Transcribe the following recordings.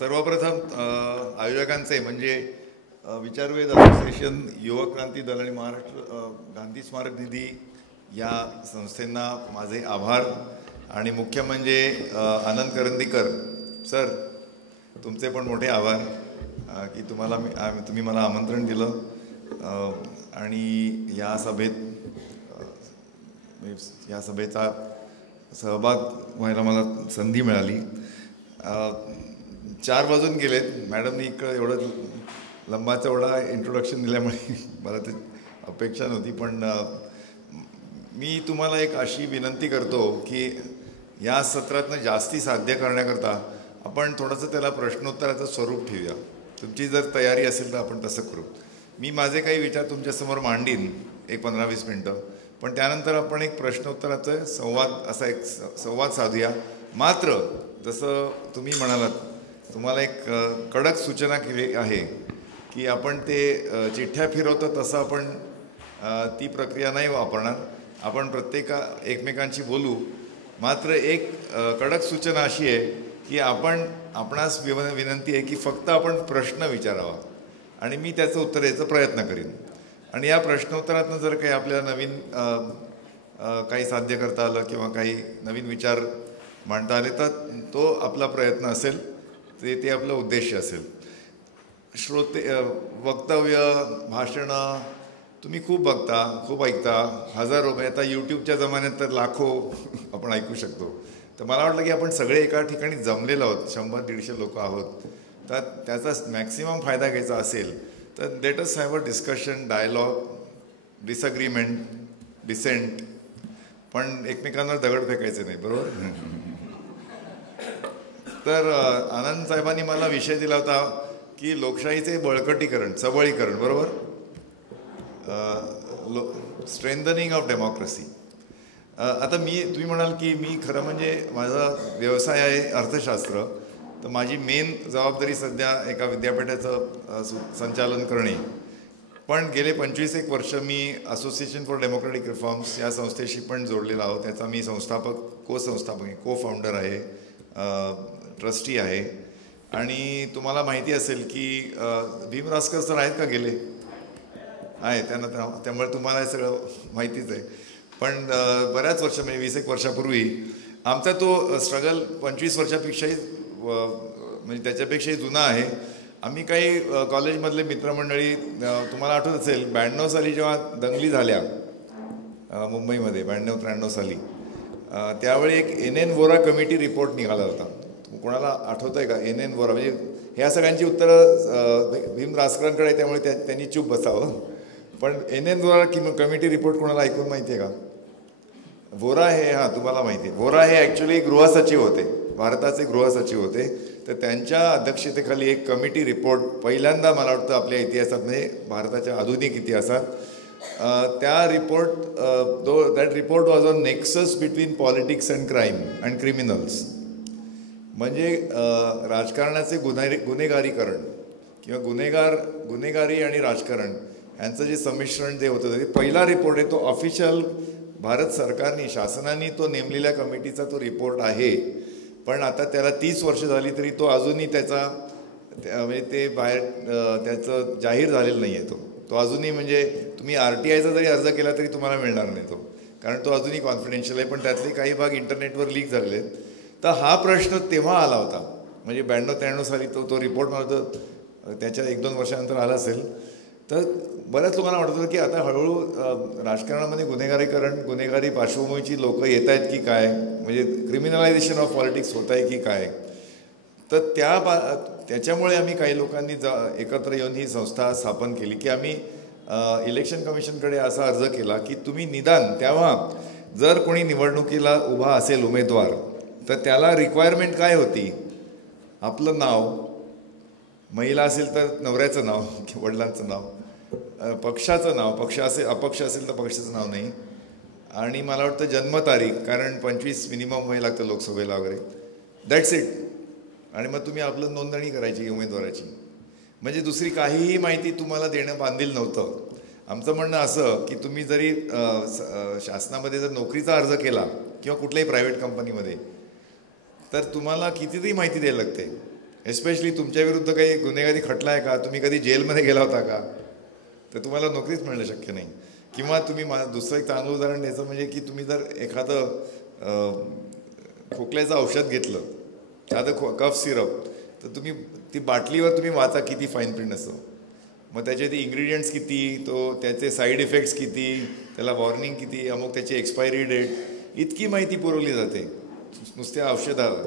सर्वप्रथम आयोजकांचे म्हणजे विचारवेध असोसिएशन, युवक क्रांती दल आणि महाराष्ट्र गांधी स्मारक निधी या संस्थेंना माझे आभार. आणि मुख्य म्हणजे आनंद करंदीकर सर, तुमचे पण मोठे आभार की तुम्ही मला आमंत्रण दिलं आणि या सभेचा सहभाग व्हायला मला संधी मिळाली. 4 वाजून गेलेत. मॅडमनी इकडं एवढं लंबा चौडा इंट्रोडक्शन दिल्यामुळे मला ते अपेक्षा नव्हती. पण मी तुम्हाला एक अशी विनंती करतो की या सत्रातनं जास्ती साध्य करण्याकरता आपण थोडंसं त्याला प्रश्नोत्तराचं स्वरूप ठेवूया. तुमची जर तयारी असेल तर आपण तसं करू. मी माझे काही विचार तुमच्यासमोर मांडीन एक 15-20 मिनटं, पण त्यानंतर आपण एक प्रश्नोत्तराचं संवाद साधूया. मात्र जसं तुम्ही म्हणालात, तुम्हाला एक कडक सूचना केली आहे की आपण ते चिठ्ठ्या फिरवतो तसं आपण ती प्रक्रिया नाही वापरणार. आपण एकमेकांशी बोलू. मात्र एक कडक सूचना अशी आहे की आपणास विनंती आहे की फक्त आपण प्रश्न विचारावा आणि मी त्याचं उत्तर द्यायचा प्रयत्न करीन. आणि या प्रश्नोत्तरातनं जर काही आपल्याला नवीन काही साध्य करता आलं किंवा काही नवीन विचार मांडता आले तर तो आपला प्रयत्न असेल, ते आपलं उद्देश असेल. वक्तव्य, भाषणं तुम्ही खूप बघता, खूप ऐकता, हजारो, आता यूट्यूबच्या जमान्यात तर लाखो आपण ऐकू शकतो. तर मला वाटलं की आपण सगळे एका ठिकाणी जमलेलो आहोत, 100-150 लोक आहोत. तर त्याचा मॅक्सिमम फायदा घ्यायचा असेल तर let us have a discussion, dialogue, disagreement, dissent, पण एकमेकांवर दगड फेकायचे नाही, बरोबर. तर आनंद साहेबांनी मला विषय दिला होता की लोकशाहीचे बळकटीकरण, सबळीकरण, बरोबर, स्ट्रेंथनिंग ऑफ डेमोक्रेसी. आता तुम्ही म्हणाल की मी खरं म्हणजे माझा व्यवसाय आहे अर्थशास्त्र, तर माझी मेन जबाबदारी सध्या एका विद्यापीठाचं संचालन करणे. पण गेले 25-1 वर्ष मी असोसिएशन फॉर डेमोक्रेटिक रिफॉर्म्स या संस्थेशी पण जोडलेला आहोत. त्याचा मी को फाउंडर आहे, ट्रस्टी आहे. आणि तुम्हाला माहिती असेल की भीमरासकर सर आहेत का? गेले आहे त्यांना, त्यामुळे तुम्हाला हे सगळं माहितीच आहे. पण बऱ्याच वर्ष म्हणजे 20-1 वर्षापूर्वी आमचा तो स्ट्रगल 25 वर्षापेक्षाही म्हणजे त्याच्यापेक्षाही जुना आहे. आम्ही काही कॉलेजमधले मित्रमंडळी, तुम्हाला आठवत असेल 92 साली जेव्हा दंगली झाल्या मुंबईमध्ये, 92-93 साली, त्यावेळी एक NN वोरा कमिटी रिपोर्ट निघाला होता. कोणाला आठवतं आहे का? NN वोरा म्हणजे ह्या सगळ्यांची उत्तरं भीम रासकरांकडे आहे, त्यामुळे त्यांनी चूप बसावं. पण NN वोरा कमिटी रिपोर्ट कोणाला ऐकून माहिती आहे का? वोरा हे, तुम्हाला माहिती आहे, वोरा हे ॲक्च्युली गृहसचिव होते, भारताचे गृहसचिव होते. तर त्यांच्या अध्यक्षतेखाली एक कमिटी रिपोर्ट पहिल्यांदा मला वाटतं आपल्या इतिहासात, म्हणजे भारताच्या आधुनिक इतिहासात, that report was on nexus between politics and crime and criminals. म्हणजे राजकारणाचे गुन्हेगारीकरण किंवा गुन्हेगारी आणि राजकारण यांचं जे संमिश्रण जे होतं, ते पहिला रिपोर्ट आहे. तो ऑफिशियल भारत सरकारने, शासनाने तो नेमलेल्या कमिटीचा तो रिपोर्ट आहे. पण आता त्याला 30 वर्ष झाली तरी तो अजूनही म्हणजे ते बाहेर त्याचं जाहीर झालेलं नाही आहे. तो अजूनही, म्हणजे तुम्ही RTIचा जरी अर्ज केला तरी तुम्हाला मिळणार नाही तो, कारण तो अजूनही कॉन्फिडेन्शियल आहे. पण त्यातले काही भाग इंटरनेटवर लीक झालेले आहेत. तर हा प्रश्न तेव्हा आला होता, म्हणजे 92-93 साली तो रिपोर्ट मला त्याच्या 1-2 वर्षानंतर आला असेल. तर बऱ्याच लोकांना वाटत होतं की आता हळूहळू राजकारणामध्ये गुन्हेगारी पार्श्वभूमीची लोकं येत आहेत की काय, म्हणजे क्रिमिनलायझेशन ऑफ पॉलिटिक्स होत आहे की काय. तर त्याच्यामुळे आम्ही काही लोकांनी एकत्र येऊन ही संस्था स्थापन केली की आम्ही इलेक्शन कमिशनकडे असा अर्ज केला की तुम्ही निदान तेव्हा जर कोणी निवडणुकीला उभा असेल उमेदवार, तर त्याला रिक्वायरमेंट काय होती? आपलं नाव, महिला असेल तर नवऱ्याचं नाव किंवा वडिलांचं नाव, पक्षाचं नाव, अपक्ष असेल तर पक्षाचं नाव नाही, आणि मला वाटतं जन्मतारीख, कारण 25 मिनिमम वय लागतं लोकसभेला वगैरे. That's it. आणि मग तुम्ही आपलं नोंदणी करायची उमेदवाराची. म्हणजे दुसरी काहीही माहिती तुम्हाला देणं बांधील नव्हतं. आमचं म्हणणं असं की तुम्ही जरी शासनामध्ये जर नोकरीचा अर्ज केला किंवा कुठल्याही प्रायव्हेट कंपनीमध्ये, तर तुम्हाला कितीतरी माहिती द्यायला लागते. एस्पेशली तुमच्या विरुद्ध काही गुन्हेगारी खटला आहे का, तुम्ही कधी जेलमध्ये गेला होता का, तर तुम्हाला नोकरीच मिळणं शक्य नाही. किंवा तुम्ही दुसरं एक चांगलं उदाहरण द्यायचं म्हणजे की तुम्ही जर एखादं खोकल्याचं औषध घेतलं, साधं कफ सिरप, तर तुम्ही ती बाटलीवर तुम्ही वाचा किती फाईन प्रिंट असतं, मग त्याचे ते इन्ग्रेडियंट्स किती, त्याचे साईड इफेक्ट्स किती, त्याला वॉर्निंग किती, अमुक त्याची एक्सपायरी डेट, इतकी माहिती पुरवली जाते नुसत्या औषधाला.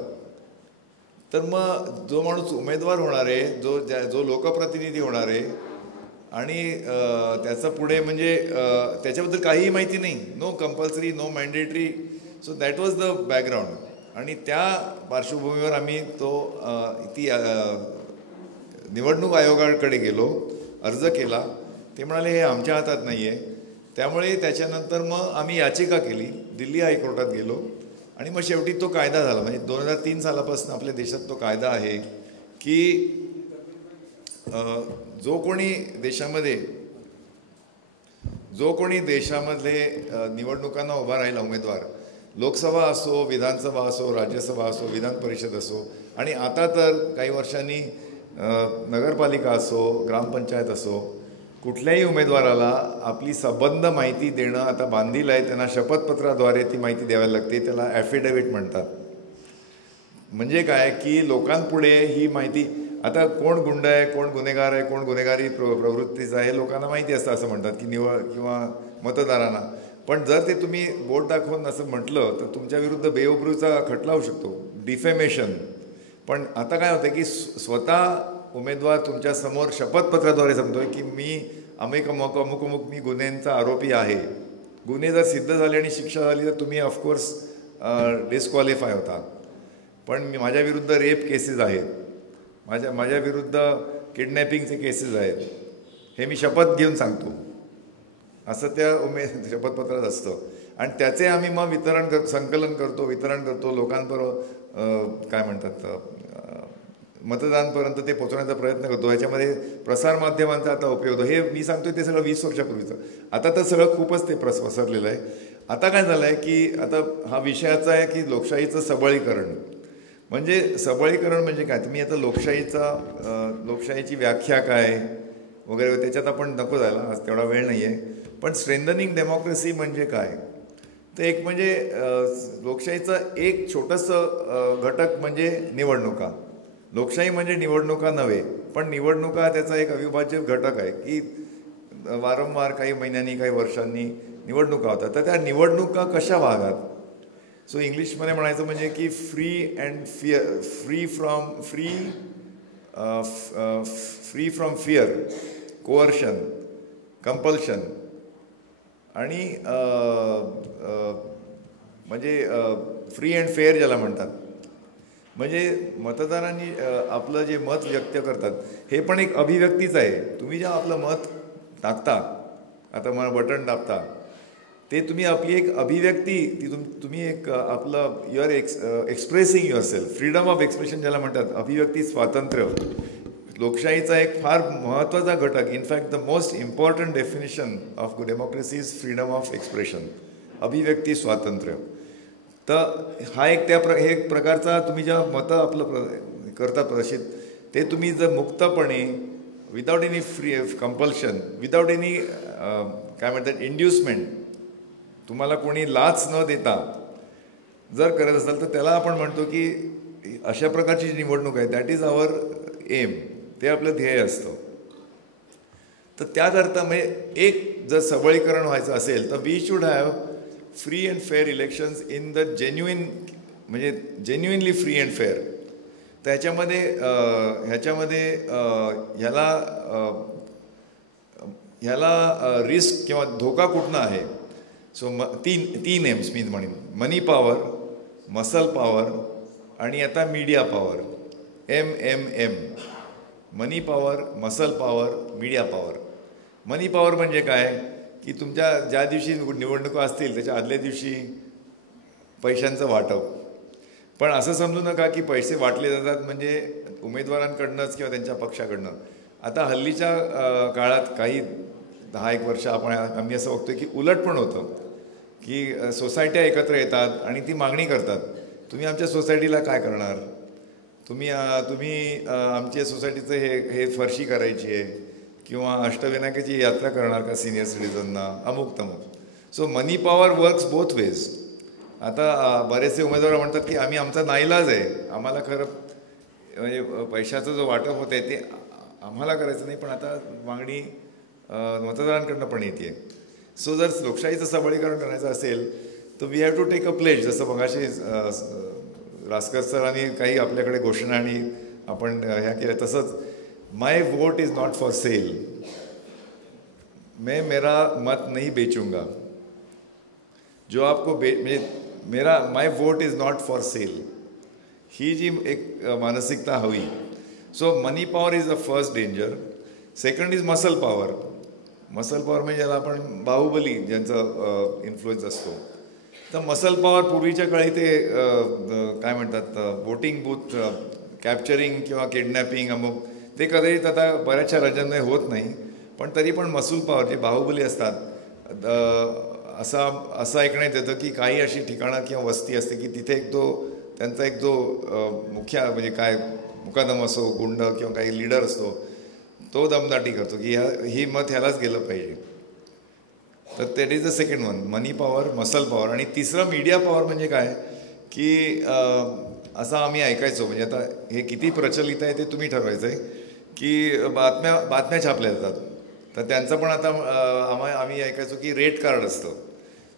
तर मग जो माणूस उमेदवार होणार आहे, जो लोकप्रतिनिधी होणार आहे आणि त्याचं पुढे म्हणजे त्याच्याबद्दल काहीही माहिती नाही, no compulsory, no mandatory. So that was the background. आणि त्या पार्श्वभूमीवर आम्ही ती निवडणूक आयोगाकडे गेलो, अर्ज केला. ते म्हणाले हे आमच्या हातात नाही आहे. त्यामुळे त्याच्यानंतर मग आम्ही याचिका केली, दिल्ली हायकोर्टात गेलो आणि मग शेवटी तो कायदा झाला. म्हणजे 2003 सालापासून आपल्या देशात तो कायदा आहे की जो कोणी देशामधले निवडणुकांना उभा राहिला उमेदवार, लोकसभा असो, विधानसभा असो, राज्यसभा असो, विधान परिषद असो, आणि आता तर काही वर्षांनी नगरपालिका असो, ग्रामपंचायत असो, कुठल्याही उमेदवाराला आपली संबंध माहिती देणं आता बांधील आहे. त्यांना शपथपत्राद्वारे ती माहिती द्यावी लागते. त्याला ॲफिडेव्हिट म्हणतात. म्हणजे काय की लोकांपुढे ही माहिती, आता कोण गुंड आहे, कोण गुन्हेगार आहे, कोण गुन्हेगारी प्रवृत्तीचा आहे, लोकांना माहिती असतं असं म्हणतात की किंवा मतदारांना. पण जर ते तुम्ही बोट दाखवून असं म्हटलं तर तुमच्या विरुद्ध बेउपरूचा खटला होऊ शकतो, डिफेमेशन. पण आता काय होतं की स्वतः उमेदवार तुमच्यासमोर शपथपत्राद्वारे सांगतोय की मी अमुक मी गुन्ह्यांचा आरोपी आहे. गुन्हे जर सिद्ध झाले आणि शिक्षा झाली तर तुम्ही ऑफकोर्स डिस्क्वालिफाय होता. पण माझ्या विरुद्ध रेप केसेस आहेत, माझ्या विरुद्ध किडनॅपिंगचे केसेस आहेत, हे मी शपथ घेऊन सांगतो, असं त्या शपथपत्रात असतं. आणि त्याचे आम्ही मग संकलन करतो, वितरण करतो लोकांपर्यंत, काय म्हणतात, मतदारांपर्यंत ते पोहोचवण्याचा प्रयत्न करतो. ह्याच्यामध्ये प्रसारमाध्यमांचा आता उपयोग होतो. हे मी सांगतोय ते सगळं 20 वर्षापूर्वीचं. आता तर सगळं खूपच ते पसरलेलं आहे. आता काय झालं आहे की आता हा विषयाचा आहे की लोकशाहीचं सबळीकरण. म्हणजे सबळीकरण म्हणजे काय, तुम्ही आता लोकशाहीची व्याख्या काय वगैरे त्याच्यात आपण नको जायला, आज तेवढा वेळ नाही आहे. पण स्ट्रेंथनिंग डेमोक्रेसी म्हणजे काय, तर एक म्हणजे लोकशाहीचं एक छोटंसं घटक म्हणजे निवडणुका. लोकशाही म्हणजे निवडणुका नव्हे, पण निवडणुका त्याचा एक अविभाज्य घटक आहे की वारंवार काही महिन्यांनी काही वर्षांनी निवडणुका होतात. तर त्या निवडणुका कशा व्हाव्यात, सो इंग्लिशमध्ये म्हणायचं म्हणजे की free from fear, coercion, compulsion आणि म्हणजे फ्री अँड फेअर ज्याला म्हणतात. म्हणजे मतदारांनी आपलं जे मत व्यक्त करतात हे पण एक अभिव्यक्तीच आहे. तुम्ही जेव्हा आपलं मत टाकता, आता मला बटन दाबता, ते तुम्ही आपली एक अभिव्यक्ती, ती तुम्ही एक आपलं you are expressing your self, freedom of expression ज्याला म्हणतात, अभिव्यक्ती स्वातंत्र्य. लोकशाहीचा एक फार महत्त्वाचा घटक, in fact the most important definition of democracy is freedom of expression, अभिव्यक्ती स्वातंत्र्य. तर हा एक हे एक प्रकारचा तुम्ही जेव्हा मतं आपलं करता प्रदर्शित, ते तुम्ही जर मुक्तपणे, without any compulsion, without any काय म्हणतात इंड्युसमेंट, तुम्हाला कोणी लाच न देता जर करत असाल तर त्याला आपण म्हणतो की अशा प्रकारची जी निवडणूक आहे दॅट इज आवर एम, ते आपलं ध्येय असतं. तर त्याकरता म्हणजे एक जर सबळीकरण व्हायचं असेल तर we should have free and fair elections in the म्हणजे जेन्युइनली फ्री अँड फेअर. तर ह्याच्यामध्ये ह्याला रिस्क किंवा धोका कुठनं आहे. सो तीन एम्स मी म्हणेन, मनी पॉवर, मसल पॉवर आणि आता media power. MMM, money power, muscle power, media power. Money power म्हणजे काय की तुमच्या ज्या दिवशी निवडणुका असतील त्याच्या आदल्या दिवशी पैशांचं वाटप. पण असं समजू नका की पैसे वाटले जातात म्हणजे उमेदवारांकडनंच किंवा त्यांच्या पक्षाकडनं. आता हल्लीच्या काळात काही 10-1 वर्ष आम्ही असं बघतोय की उलट पण होतं की सोसायट्या एकत्र येतात आणि ती मागणी करतात, तुम्ही आमच्या सोसायटीला काय करणार, तुम्ही आमच्या सोसायटीचं हे फरशी करायची आहे किंवा अष्टविनायकाची यात्रा करणार का सिनियर सिटीजनना, अमुक तमुक. So money power works both ways. आता बरेचसे उमेदवार म्हणतात की आमचा नाईलाज आहे, आम्हाला खरं म्हणजे पैशाचं जो वाटप होत आहे ते आम्हाला करायचं नाही, पण आता मागणी मतदारांकडनं पण येते. सो जर लोकशाहीचं सबलीकरण करायचं असेल तर we have to take a pledge. जसं मगाशी रासकर सरांनी काही आपल्याकडे घोषणा आणि आपण ह्या केल्या, तसंच my vote is not for sale, मैं मेरा मत नहीं बेचूंगा. जो आपको म्हणजे my vote is not for sale, ही जी एक मानसिकता हवी. So money power is the first danger. Second is muscle power. Muscle power म्हणजे ज्याला आपण बाहुबली ज्यांचा इन्फ्लुएन्स असतो. तर मसल पॉवर पूर्वीच्या काळी ते काय म्हणतात वोटिंग बूथ कॅप्चरिंग किंवा किडनॅपिंग अमुक ते कदाचित आता बऱ्याचशा राज्यांमध्ये होत नाही, पण तरी पण मसल पॉवर जे बाहुबली असतात असं ऐकण्यात येतं की काही अशी ठिकाणं किंवा वस्ती असते की तिथे त्यांचा एक जो मुख्य म्हणजे काय मुकादम असो, गुंड किंवा काही लीडर असतो, तो दमदाटी करतो की ही मत ह्यालाच गेलं पाहिजे. तर that is the second one, money power, muscle power. आणि तिसरं मीडिया पॉवर म्हणजे काय की असं आम्ही ऐकायचो, म्हणजे आता हे किती प्रचलित आहे ते तुम्ही ठरवायचं आहे की बातम्या छापल्या जातात. तर त्यांचं पण आता आम्ही ऐकायचो की रेट कार्ड असतं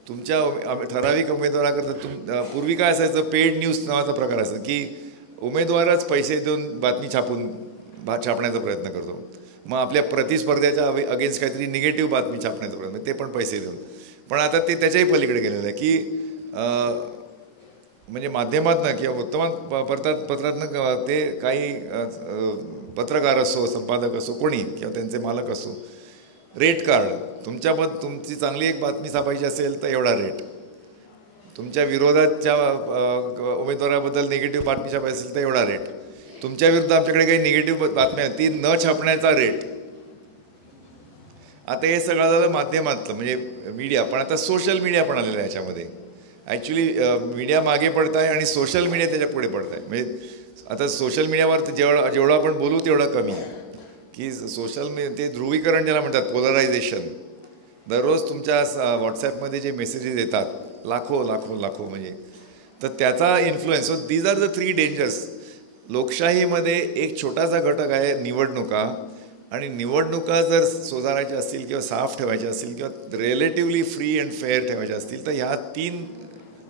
तुमच्या ठराविक उमेदवाराकरता. पूर्वी काय असायचं, पेड न्यूज नावाचा प्रकार असतो की उमेदवारच पैसे देऊन बातमी छापण्याचा प्रयत्न करतो. मग आपल्या प्रतिस्पर्ध्याच्या अगेन्स्ट काहीतरी निगेटिव्ह बातमी छापण्याचा प्रयत्न, ते पण पैसे देऊन. पण आता ते त्याच्याही पलीकडे गेलेलं आहे की म्हणजे माध्यमातनं किंवा वृत्तपत्रातनं ते काही पत्रकार असो, संपादक असो, कोणी किंवा त्यांचे मालक असो, रेट कार्ड. तुमची चांगली एक बातमी छापायची असेल तर एवढा रेट, तुमच्या विरोधाच्या उमेदवाराबद्दल निगेटिव्ह बातमी छापायची असेल तर एवढा रेट, तुमच्या विरुद्ध आमच्याकडे काही निगेटिव्ह बातम्या ती न छापण्याचा रेट. आता हे सगळं झालं माध्यमातलं म्हणजे मीडिया. पण आता सोशल मीडिया पण आलेलं आहे याच्यामध्ये. ॲक्च्युली मीडिया मागे पडत आहे आणि सोशल मीडिया त्याच्या पुढे पडत आहे. म्हणजे आता सोशल मीडियावर जेवढं आपण बोलू तेवढं कमी आहे की सोशल मीडिया ते ध्रुवीकरण ज्याला म्हणतात, पोलरायझेशन. दररोज तुमच्या व्हॉट्सॲपमध्ये जे मेसेजेस येतात लाखो म्हणजे, तर त्याचा influence. So these are the 3 dangers. लोकशाहीमध्ये एक छोटासा घटक आहे निवडणुका, आणि निवडणुका जर सुधारायच्या असतील किंवा साफ ठेवायच्या असतील किंवा रिलेटिव्हली फ्री अँड फेअर ठेवायच्या असतील तर ह्या 3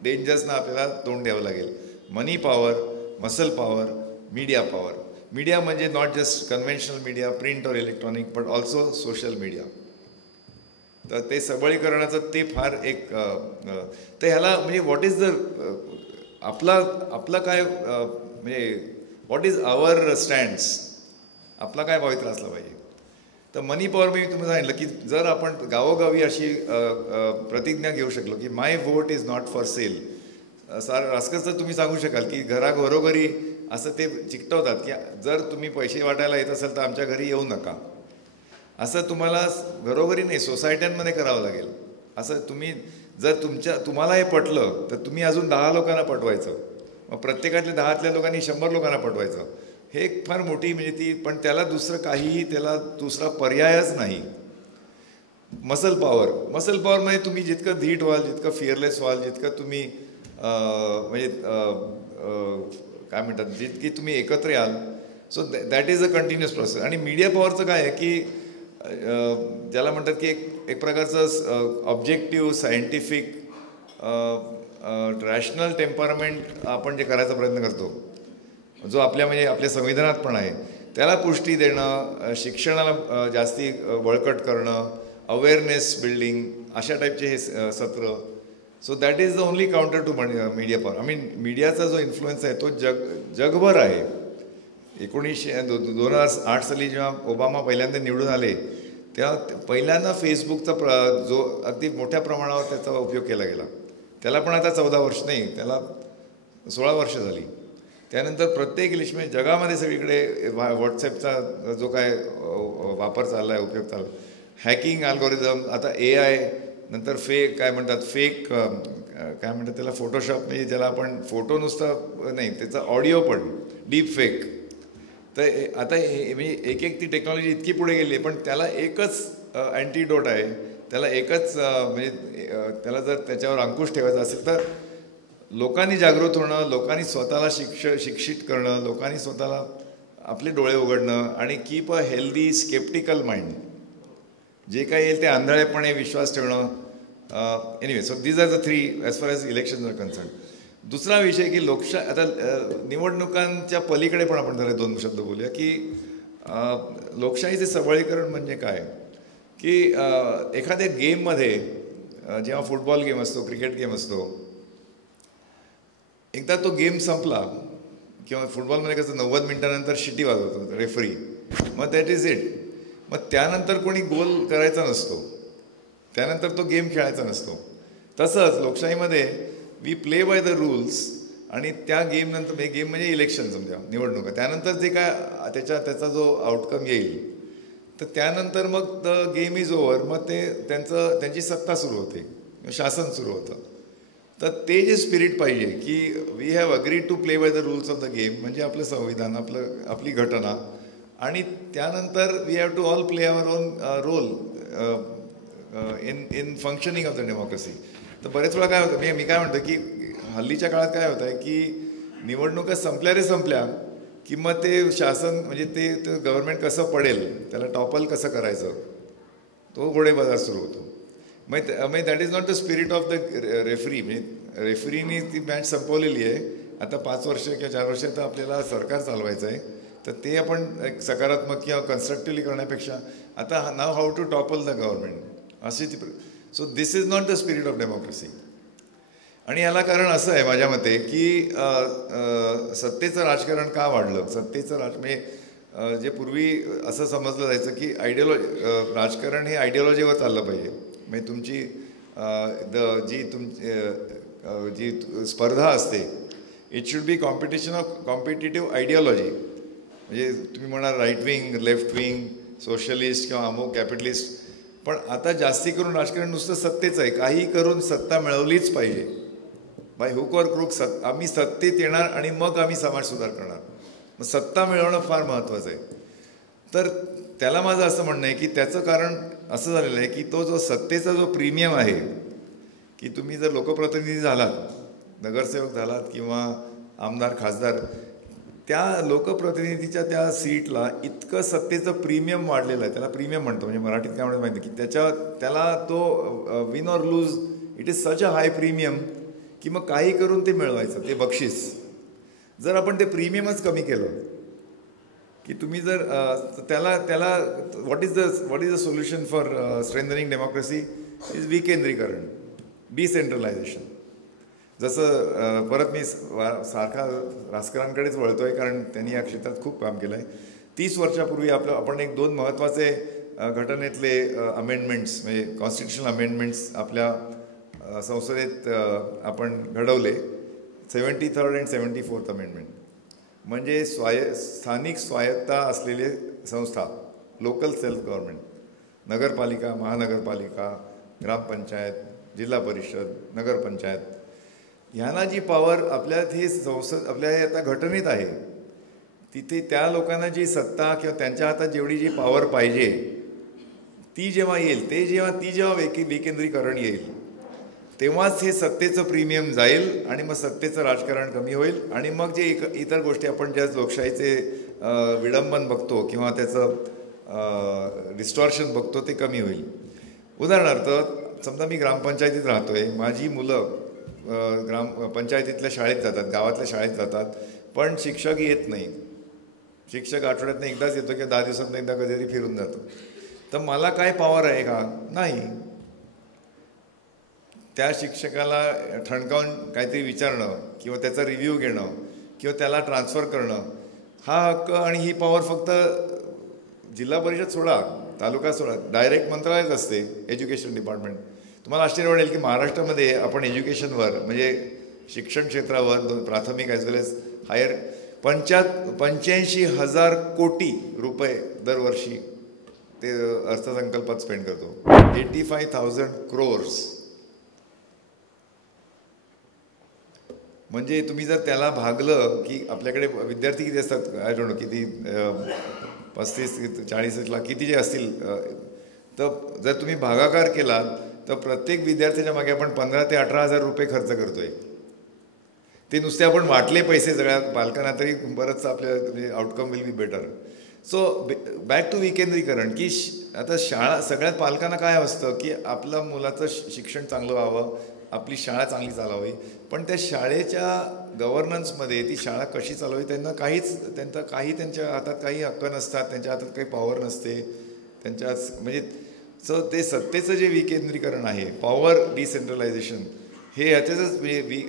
डेंजर्सना आपल्याला तोंड द्यावं लागेल. Money power, muscle power, media power. Media म्हणजे not just conventional media, print और electronic, but also social media. तर ते सबलीकरणाचं ते फार एक तर ह्याला म्हणजे व्हॉट इज द आपला काय म्हणजे व्हॉट इज आवर स्टँड्स, आपला काय पवित्र असला पाहिजे. तर मनी पॉवर मी तुम्हाला सांगितलं की जर आपण गावोगावी अशी प्रतिज्ञा घेऊ शकलो की my vote is not for sale. Raskar तुम्ही सांगू शकाल की घरोघरी असं ते चिकटवतात की जर तुम्ही पैसे वाटायला येत असाल तर आमच्या घरी येऊ नका. असं तुम्हाला घरोघरी नाही, सोसायट्यांमध्ये करावं लागेल. असं जर तुम्हाला हे पटलं तर तुम्ही अजून 10 लोकांना पटवायचं, मग प्रत्येकातल्या 10तल्या लोकांनी 100 लोकांना पटवायचं. हे एक फार मोठी म्हणजे ती, पण त्याला त्याला दुसरा पर्यायच नाही. मसल पॉवरमध्ये तुम्ही जितकं धीट व्हाल, जितकं फिअरलेस व्हाल, जितकं तुम्ही म्हणजे काय म्हणतात जितकी तुम्ही एकत्र याल. So that is a continuous process. आणि मीडिया पॉवरचं काय आहे की ज्याला म्हणतात की एक प्रकारचं ऑब्जेक्टिव्ह, सायंटिफिक, रॅशनल टेम्परमेंट आपण जे करायचा प्रयत्न करतो, जो आपल्या संविधानात पण आहे, त्याला पुष्टी देणं, शिक्षणाला जास्ती बळकट करणं, अवेअरनेस बिल्डिंग, अशा टाईपचे हे सत्र. So that is the only counter to media power. I mean मीडियाचा जो इन्फ्लुएन्स आहे तो जगभर आहे. 2008 साली जेव्हा ओबामा पहिल्यांदा निवडून आले तेव्हा पहिल्यांदा फेसबुकचा जो अगदी मोठ्या प्रमाणावर त्याचा उपयोग केला गेला. त्याला पण आता 14 वर्ष नाही, त्याला 16 वर्ष झाली. त्यानंतर प्रत्येक म्हणजे जगामध्ये सगळीकडे व्हॉट्सॲपचा जो काय वापर चालला आहे, उपयोग चालला, हॅकिंग अल्गोरिझम, आता AI, नंतर फेक काय म्हणतात त्याला, फोटोशॉप, म्हणजे ज्याला आपण फोटो नुसता नाही, त्याचा ऑडिओ पण डीप फेक. तर आता म्हणजे एक ती टेक्नॉलॉजी इतकी पुढे गेली आहे, पण त्याला एकच अँटीडोट आहे, त्याला एकच म्हणजे त्याला जर त्याच्यावर अंकुश ठेवायचा असेल तर लोकांनी जागृत होणं, लोकांनी स्वतःला शिक्षित करणं, लोकांनी स्वतःला आपले डोळे उघडणं आणि keep a healthy sceptical mind. जे काही येईल ते आंधळेपणे विश्वास ठेवणं. Anyway, so these are the 3 as far as elections are concern. दुसरा विषय की आता निवडणुकांच्या पलीकडे पण आपण जरा 2 शब्द बोलूया की लोकशाहीचे सबळीकरण म्हणजे काय. की एखाद्या गेममध्ये जेव्हा फुटबॉल गेम असतो, क्रिकेट गेम असतो, एकदा तो गेम संपला किंवा फुटबॉलमध्ये कसं 90 मिनिटानंतर शिटी वाजवतो रेफरी, मग दॅट इज इट. मग त्यानंतर कोणी गोल करायचा नसतो, त्यानंतर तो गेम खेळायचा नसतो. तसंच लोकशाहीमध्ये we play by the rules, आणि त्या गेमनंतर गेम म्हणजे इलेक्शन समजा, निवडणुका, त्यानंतर जे काय त्याचा जो आउटकम येईल, तर त्यानंतर मग द गेम इज ओव्हर. मग ते त्यांची सत्ता सुरू होते, शासन सुरू होतं. तर ते जे स्पिरिट पाहिजे की we have agreed to play by the rules of the game, म्हणजे आपलं संविधान, आपली घटना, आणि त्यानंतर we have to all play our own role in functioning of the democracy. तर बरेच वेळा काय होतं, मी काय म्हणतो की हल्लीच्या काळात काय होतं आहे की निवडणुका संपल्या रे संपल्या की मग ते शासन, म्हणजे ते गव्हर्नमेंट कसं पडेल, त्याला टॉपल कसं करायचं, तो घोडेबाजार सुरू होतो. मग that is not the spirit of the referee. म्हणजे रेफरीनी ती मॅच संपवलेली आहे, आता 5 वर्ष किंवा 4 वर्ष तर आपल्याला सरकार चालवायचं आहे. तर ते आपण एक सकारात्मक किंवा कन्स्ट्रक्टिव्हली करण्यापेक्षा आता नाव how to topple the government अशी ती. So this is not the spirit of democracy. आणि याला कारण असं आहे माझ्या मते की सत्तेचं राजकारण का वाढलं. सत्तेचं म्हणजे जे पूर्वी असं समजलं जायचं की राजकारण हे आयडिओलॉजीवर चाललं पाहिजे. म्हणजे तुमची जी स्पर्धा असते, it should be competitive ideology. म्हणजे तुम्ही म्हणाल right wing, left wing, socialist किंवा अमुक कॅपिटलिस्ट. पण आता जास्ती करून राजकारण नुसतं सत्तेचं आहे. काही करून सत्ता मिळवलीच पाहिजे, बाय हुक ऑर क्रूक. आम्ही सत्तेत येणार आणि मग आम्ही समाज सुधार करणार. मग सत्ता मिळवणं फार महत्त्वाचं आहे. तर त्याला माझं असं म्हणणं आहे की त्याचं कारण असं झालेलं आहे की तो जो सत्तेचा जो प्रीमियम आहे, की तुम्ही जर लोकप्रतिनिधी झालात, नगरसेवक झालात किंवा आमदार खासदार, त्या लोकप्रतिनिधीच्या त्या सीटला इतकं सत्तेचं प्रीमियम वाढलेलं आहे. त्याला प्रीमियम म्हणतो, म्हणजे मराठीत काय म्हणतो माहिती की त्याला तो win or lose, it is such a high premium की मग काही करून ते मिळवायचं, ते बक्षीस. जर आपण ते प्रीमियमच कमी केलं की तुम्ही जर त्याला what is the solution for strengthening democracy is विकेंद्रीकरण, डिसेंट्रलायझेशन. जसं परत मी सारखा राजकारणाकडेच वळतो आहे, कारण त्यांनी या क्षेत्रात खूप काम केलं आहे. 30 वर्षापूर्वी आपण 1-2 महत्त्वाचे घटनेतले अमेंडमेंट्स, म्हणजे कॉन्स्टिट्युशनल अमेंडमेंट्स आपल्या संसदेत आपण घडवले. 73rd and 74th अमेंडमेंट म्हणजे स्थानिक स्वायत्ता असलेले संस्था, लोकल सेल्फ गव्हर्नमेंट, नगरपालिका, महानगरपालिका, ग्रामपंचायत, जिल्हा परिषद, नगरपंचायत, ह्यांना जी पॉवर आपल्यात ही आपल्या आता घटनेत आहे, तिथे त्या लोकांना जी सत्ता किंवा त्यांच्या हातात जेवढी जी पॉवर पाहिजे ती जेव्हा येईल, ती जेव्हा विकेंद्रीकरण येईल, तेव्हाच हे सत्तेचं प्रीमियम जाईल आणि मग सत्तेचं राजकारण कमी होईल. आणि मग जे इतर गोष्टी आपण ज्या लोकशाहीचे विडंबन बघतो किंवा त्याचं डिस्टॉर्शन बघतो ते कमी होईल. उदाहरणार्थ समजा मी ग्रामपंचायतीत राहतो आहे, माझी मुलं ग्रामपंचायतीतल्या शाळेत जातात, गावातल्या शाळेत जातात, पण शिक्षक येत नाही. शिक्षक आठवड्यातनं एकदाच येतो किंवा 10 दिवसातनं एकदा कधीतरी फिरून जातो. तर मला काय पॉवर आहे का? नाही. त्या शिक्षकाला ठणकावून काहीतरी विचारणं किंवा त्याचा रिव्ह्यू घेणं किंवा त्याला ट्रान्सफर करणं हा हक्क आणि ही पॉवर फक्त जिल्हा परिषद सोडा, तालुका सोडा, डायरेक्ट मंत्रालयात असते, एज्युकेशन डिपार्टमेंट. तुम्हाला आश्चर्य वाटेल की महाराष्ट्रामध्ये आपण एज्युकेशनवर, म्हणजे शिक्षण क्षेत्रावर, प्राथमिक ॲज वेल एज हायर, 85,000 कोटी रुपये दरवर्षी ते अर्थसंकल्पात स्पेंड करतो. 85,000 crores. म्हणजे तुम्ही जर त्याला भागलं की आपल्याकडे विद्यार्थी किती असतात, आय डोंट नो किती 35-40 लाख किती जे असतील, तर जर तुम्ही भागाकार केला तर प्रत्येक विद्यार्थ्याच्या मागे आपण 15,000 ते 18,000 रुपये खर्च करतोय. ते नुसते आपण वाटले पैसे सगळ्या पालकांना तरी बरंच आपल्या outcome will be better. So back to विकेंद्रीकरण, की आता शाळा सगळ्यात पालकांना काय असतं की आपल्या मुलाचं शिक्षण चांगलं व्हावं, आपली शाळा चांगली चालावी, पण त्या शाळेच्या गव्हर्नन्समध्ये ती शाळा कशी चालवावी त्यांच्या हातात काही हक्क नसतात, त्यांच्या हातात काही पॉवर नसते त्यांच्या, म्हणजे सो ते सत्तेचं जे विकेंद्रीकरण आहे, पॉवर डिसेंट्रलायझेशन, हे ह्याच्यातच म्हणजे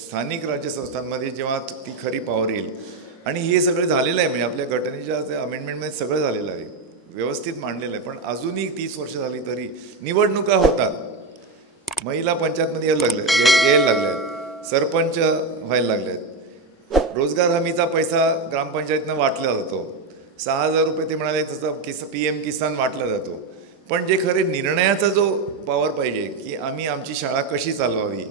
स्थानिक राज्य संस्थांमध्ये जेव्हा ती खरी पॉवर येईल. आणि हे सगळं झालेलं आहे, म्हणजे आपल्या घटनेच्या अमेंडमेंटमध्ये सगळं झालेलं आहे, व्यवस्थित मांडलेलं आहे. पण अजूनही 30 वर्ष झाली तरी निवडणुका होतात, महिला पंचायतमध्ये यायला लागल्यात, सरपंच व्हायला लागलेत, रोजगार हमीचा पैसा ग्रामपंचायतीनं वाटला जातो, 6,000 रुपये ते म्हणाले तसं PM किसान वाटला जातो. पण जे खरे निर्णयाचा जो पॉवर पाहिजे की आम्ही आमची शाळा कशी चालवावी.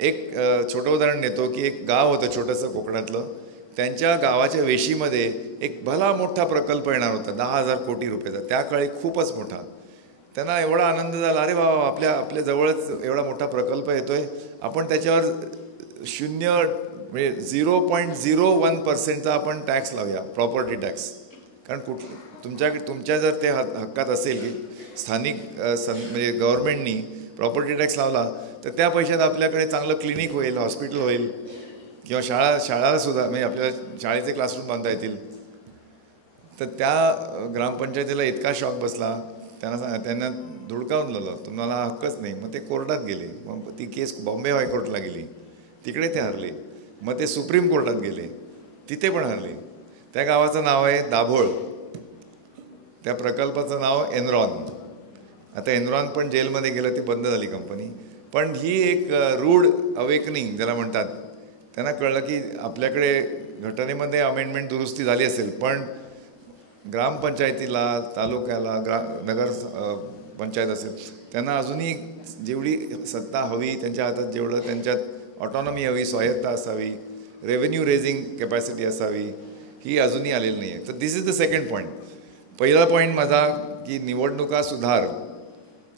एक छोटं उदाहरण देतो की एक गाव होतं छोटंसं कोकणातलं, त्यांच्या गावाच्या वेशीमध्ये एक भला मोठा प्रकल्प येणार होता 10,000 कोटी रुपयाचा, त्या काळी खूपच मोठा. त्यांना एवढा आनंद झाला, अरे बाबा आपल्या जवळच एवढा मोठा प्रकल्प येतोय, आपण त्याच्यावर 0.01% आपण टॅक्स लावूया, प्रॉपर्टी टॅक्स. कारण तुमच्या जर ते हक्कात असेल की स्थानिक म्हणजे गव्हर्नमेंटनी प्रॉपर्टी टॅक्स लावला तर त्या पैशात आपल्याकडे चांगलं क्लिनिक होईल, हॉस्पिटल होईल, किंवा शाळासुद्धा म्हणजे आपल्याला शाळेचे क्लासरूम बांधता येतील. तर त्या ग्रामपंचायतीला इतका शॉक बसला, त्यांना धुडकावून लावलं, तुम्हाला हक्कच नाही. मग ते कोर्टात गेले, मग ती केस बॉम्बे हायकोर्टला गेली, तिकडे ते हरले. मग ते सुप्रीम कोर्टात गेले, तिथे पण हरले. त्या गावाचं नाव आहे दाभोळ, त्या प्रकल्पाचं नाव एनरॉन. आता एनरॉन पण जेलमध्ये गेलं, ती बंद झाली कंपनी. पण ही एक रूड अवेकनिंग ज्याला म्हणतात, त्यांना कळलं की आपल्याकडे घटनेमध्ये अमेंडमेंट दुरुस्ती झाली असेल, पण ग्रामपंचायतीला, तालुक्याला, नगर पंचायत असेल, त्यांना अजूनही जेवढी सत्ता हवी, त्यांच्या हातात जेवढं त्यांच्यात ऑटॉनॉमी हवी, स्वायत्ता असावी, रेव्हेन्यू रेझिंग कॅपॅसिटी असावी, ही अजूनही आलेली नाही आहे. तर दिस इज द सेकंड पॉईंट. पहिला पॉईंट माझा की निवडणुका सुधार,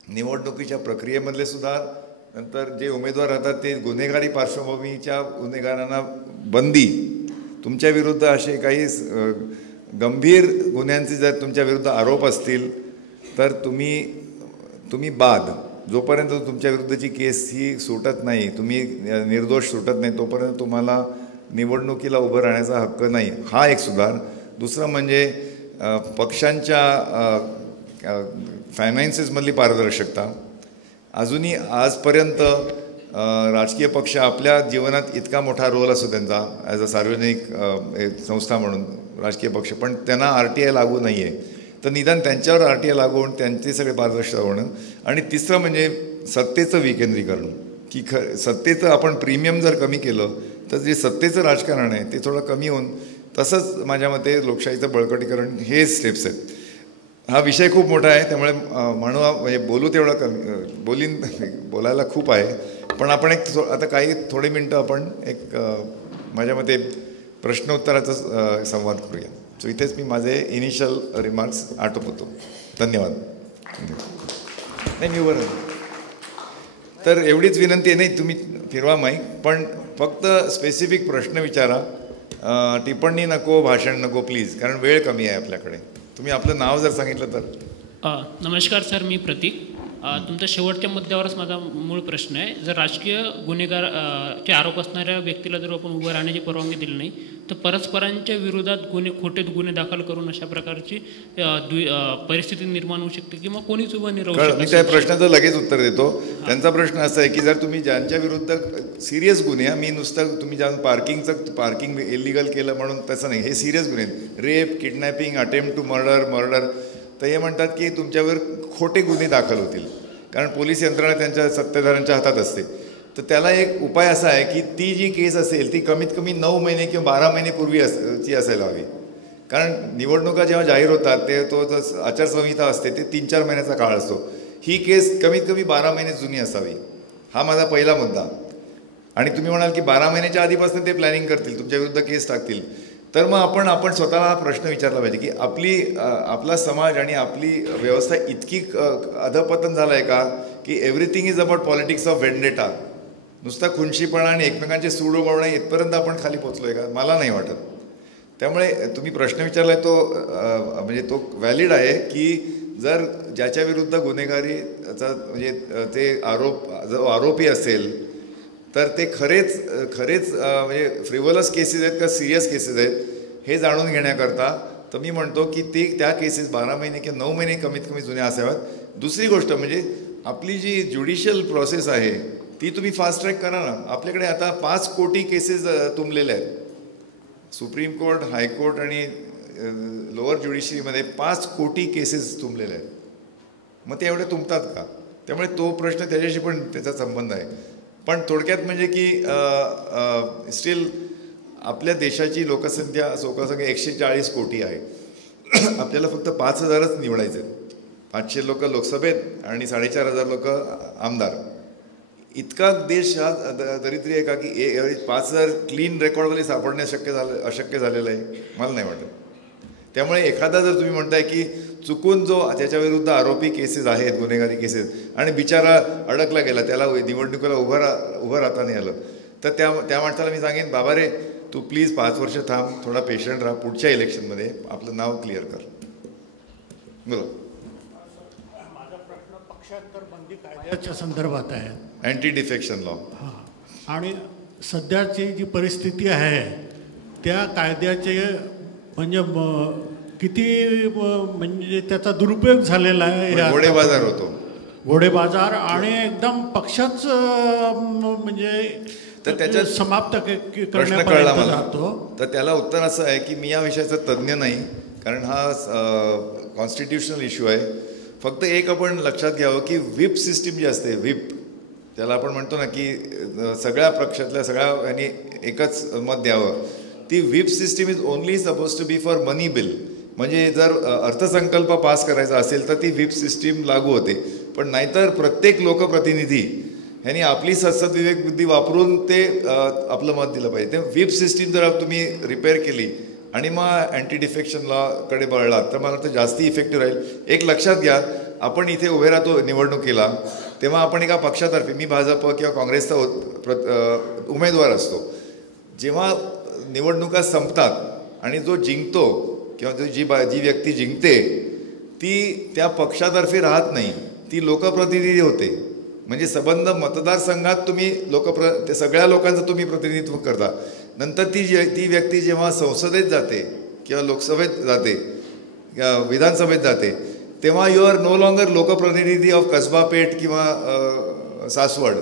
निवडणुकीच्या प्रक्रियेमधले सुधार, नंतर जे उमेदवार राहतात ते गुन्हेगारी पार्श्वभूमीच्या गुन्हेगारांना बंदी, तुमच्या विरुद्ध असे काही गंभीर गुन्ह्यांचे जर तुमच्या विरुद्ध आरोप असतील तर तुम्ही बाद, जोपर्यंत तुमच्या विरुद्धची केस ही सुटत नाही, तुम्ही निर्दोष सुटत नाही, तोपर्यंत तुम्हाला निवडणुकीला उभं राहण्याचा हक्क नाही. हा एक सुधार. दुसरं म्हणजे पक्षांच्या फायनान्सेसमधली पारदर्शकता. अजूनही आजपर्यंत राजकीय पक्ष आपल्या जीवनात इतका मोठा रोल असतो त्यांचा ॲज अ सार्वजनिक संस्था म्हणून राजकीय पक्ष, पण त्यांना RTI लागू नाही आहे. तर निदान त्यांच्यावर RTI लागू होऊन त्यांचे सगळे पारदर्शकता होणं. आणि तिसरं म्हणजे सत्तेचं विकेंद्रीकरण, की सत्तेचं आपण प्रीमियम जर कमी केलं तर जे सत्तेचं राजकारण आहे ते थोडं कमी होऊन, तसंच माझ्या मते लोकशाहीचं बळकटीकरण, हे स्टेप्स आहेत. हा विषय खूप मोठा आहे, त्यामुळे म्हणजे बोलू तेवढं कमी, बोलायला खूप आहे. पण आपण आता थोडी मिनटं आपण माझ्या मते प्रश्नोत्तराचा संवाद करूया. सो इथेच मी माझे इनिशियल रिमार्क्स आटोपतो. धन्यवाद. नाही मी बरं, तर एवढीच विनंती आहे. नाही तुम्ही फिरवा माईक, पण फक्त स्पेसिफिक प्रश्न विचारा, टिप्पणी नको, भाषण नको प्लीज, कारण वेळ कमी आहे आपल्याकडे. तुम्ही आपलं नाव जर सांगितलं तर. नमस्कार सर, मी प्रतीक. तुमच्या शेवटच्या मुद्द्यावरच माझा मूळ प्रश्न आहे. जर राजकीय गुन्हेगार चे आरोप असणाऱ्या व्यक्तीला जर आपण उभं राहण्याची परवानगी दिली नाही तर परस्परांच्या विरोधात खोटे गुन्हे दाखल करून अशा प्रकारची परिस्थिती निर्माण होऊ शकते किंवा कोणीच उभं नाही राहू शकत. मी त्या प्रश्नाचं लगेच उत्तर देतो. त्यांचा प्रश्न असा आहे की जर तुम्ही ज्यांच्या विरुद्ध सिरियस गुन्हे, मी नुसतं तुम्ही ज्या पार्किंग इलिगल केलं म्हणून तसं नाही, हे सिरियस गुन्हे, rape, kidnapping, attempt to murder, तर हे म्हणतात की तुमच्यावर खोटे गुन्हे दाखल होतील, कारण पोलीस यंत्रणा त्यांच्या सत्ताधाऱ्यांच्या हातात असते. तर त्याला एक उपाय असा आहे की ती जी केस असेल ती कमीत कमी 9 महिने किंवा 12 महिने पूर्वीची असायला हवी. कारण निवडणुका जेव्हा जाहीर होतात ते आचारसंहिता असते, ते 3-4 महिन्याचा काळ असतो. ही केस कमीत कमी 12 महिने जुनी असावी. हा माझा पहिला मुद्दा. आणि तुम्ही म्हणाल की 12 महिन्याच्या आधीपासून ते प्लॅनिंग करतील, तुमच्या विरुद्ध केस टाकतील, तर मग आपण स्वतःला हा प्रश्न विचारला पाहिजे की आपला समाज आणि आपली व्यवस्था इतकी अधपतन झालं आहे का की everything is about politics of vendetta, नुसता खुनशीपणा आणि एकमेकांचे सूड उगवणे इथपर्यंत आपण खाली पोचलो आहे का? मला नाही वाटत. त्यामुळे तुम्ही प्रश्न विचारला आहे तो म्हणजे तो व्हॅलिड आहे की जर ज्याच्या विरुद्ध गुन्हेगारीचा म्हणजे ते जो आरोपी असेल तर ते खरेच म्हणजे फ्रिव्हलस केसेस आहेत का सिरियस केसेस आहेत हे जाणून घेण्याकरता तर मी म्हणतो की त्या केसेस 12 महिने किंवा 9 महिने कमीत कमी जुन्या असाव्यात. दुसरी गोष्ट म्हणजे आपली जी ज्युडिशियल प्रोसेस आहे ती तुम्ही फास्ट ट्रॅक करा ना. आपल्याकडे आता 5 कोटी केसेस तुंबलेल्या आहेत. सुप्रीम कोर्ट, हायकोर्ट आणि लोअर ज्युडिशरीमध्ये 5 कोटी केसेस तुंबलेल्या आहेत. मग ते एवढे तुंबतात का? त्यामुळे तो प्रश्न त्याच्याशी पण त्याचा संबंध आहे. पण थोडक्यात म्हणजे की स्टील आपल्या देशाची लोकसंख्या 140 कोटी आहे. आपल्याला फक्त 5,000च निवडायचे. 500 लोक लोकसभेत आणि 4,500 लोक आमदार. इतका देश हा दरिद्री आहे का की 5,000 क्लीन रेकॉर्डवाले सापडणे अशक्य झालेलं आहे? मला नाही वाटत. त्यामुळे एखादा जर तुम्ही म्हणताय की चुकून जो त्याच्याविरुद्ध आरोपी केसेस आहेत, गुन्हेगारी केसेस, आणि बिचारा अडकला गेला, त्याला निवडणुकीला उभं राहता नाही आलं, तर त्या माणसाला मी सांगेन बाबा रे तू प्लीज 5 वर्ष थांब, थोडा पेशंट राहा, पुढच्या इलेक्शनमध्ये आपलं नाव क्लिअर कर. बोला. माझा प्रश्न पक्षांतर बंदी कायद्याच्या संदर्भात आहे. Anti defection law. हां, आणि सध्याची जी परिस्थिती आहे त्या कायद्याचे म्हणजे किती म्हणजे त्याचा दुरुपयोग झालेला आहे. घोडेबाजार होतो. घोडेबाजार आणि एकदम पक्षाच म्हणजे तर त्याच्यात समाप्त प्रश्न कळला मला. तर त्याला उत्तर असं आहे की मी या विषयाचा तज्ज्ञ नाही, कारण हा कॉन्स्टिट्युशनल इश्यू आहे. फक्त एक आपण लक्षात घ्यावं की व्हिप सिस्टीम जी असते, व्हिप त्याला आपण म्हणतो ना की सगळ्या पक्षातल्या सगळ्या यांनी एकच मत द्यावं, ती whip system is only suppose to be for money bill. म्हणजे जर अर्थसंकल्प पास करायचा असेल तर ती व्हिप सिस्टीम लागू होते. पण नाहीतर प्रत्येक लोकप्रतिनिधी ह्यांनी आपली सद्विवेक बुद्धी वापरून ते आपलं मत दिलं पाहिजे. ते व्हिप सिस्टीम जर तुम्ही रिपेअर केली आणि मग अँटी डिफेक्शन लॉकडे वळलात तर मला वाटतं जास्ती इफेक्टिव्ह राहील. एक लक्षात घ्या, आपण इथे उभे राहतो निवडणुकीला तेव्हा आपण एका पक्षातर्फे, मी भाजप किंवा काँग्रेसचा उमेदवार असतो. जेव्हा निवडणुका संपतात आणि जो जिंकतो किंवा जी व्यक्ती जिंकते ती त्या पक्षातर्फे राहत नाही, ती लोकप्रतिनिधी होते. म्हणजे संबंध मतदारसंघात तुम्ही सगळ्या लोकांचं तुम्ही प्रतिनिधित्व करता. नंतर ती व्यक्ती जेव्हा संसदेत जाते किंवा लोकसभेत जाते किंवा विधानसभेत जाते तेव्हा यू आर नो लॉंगर लोकप्रतिनिधी ऑफ कसबा पेठ किंवा सासवड,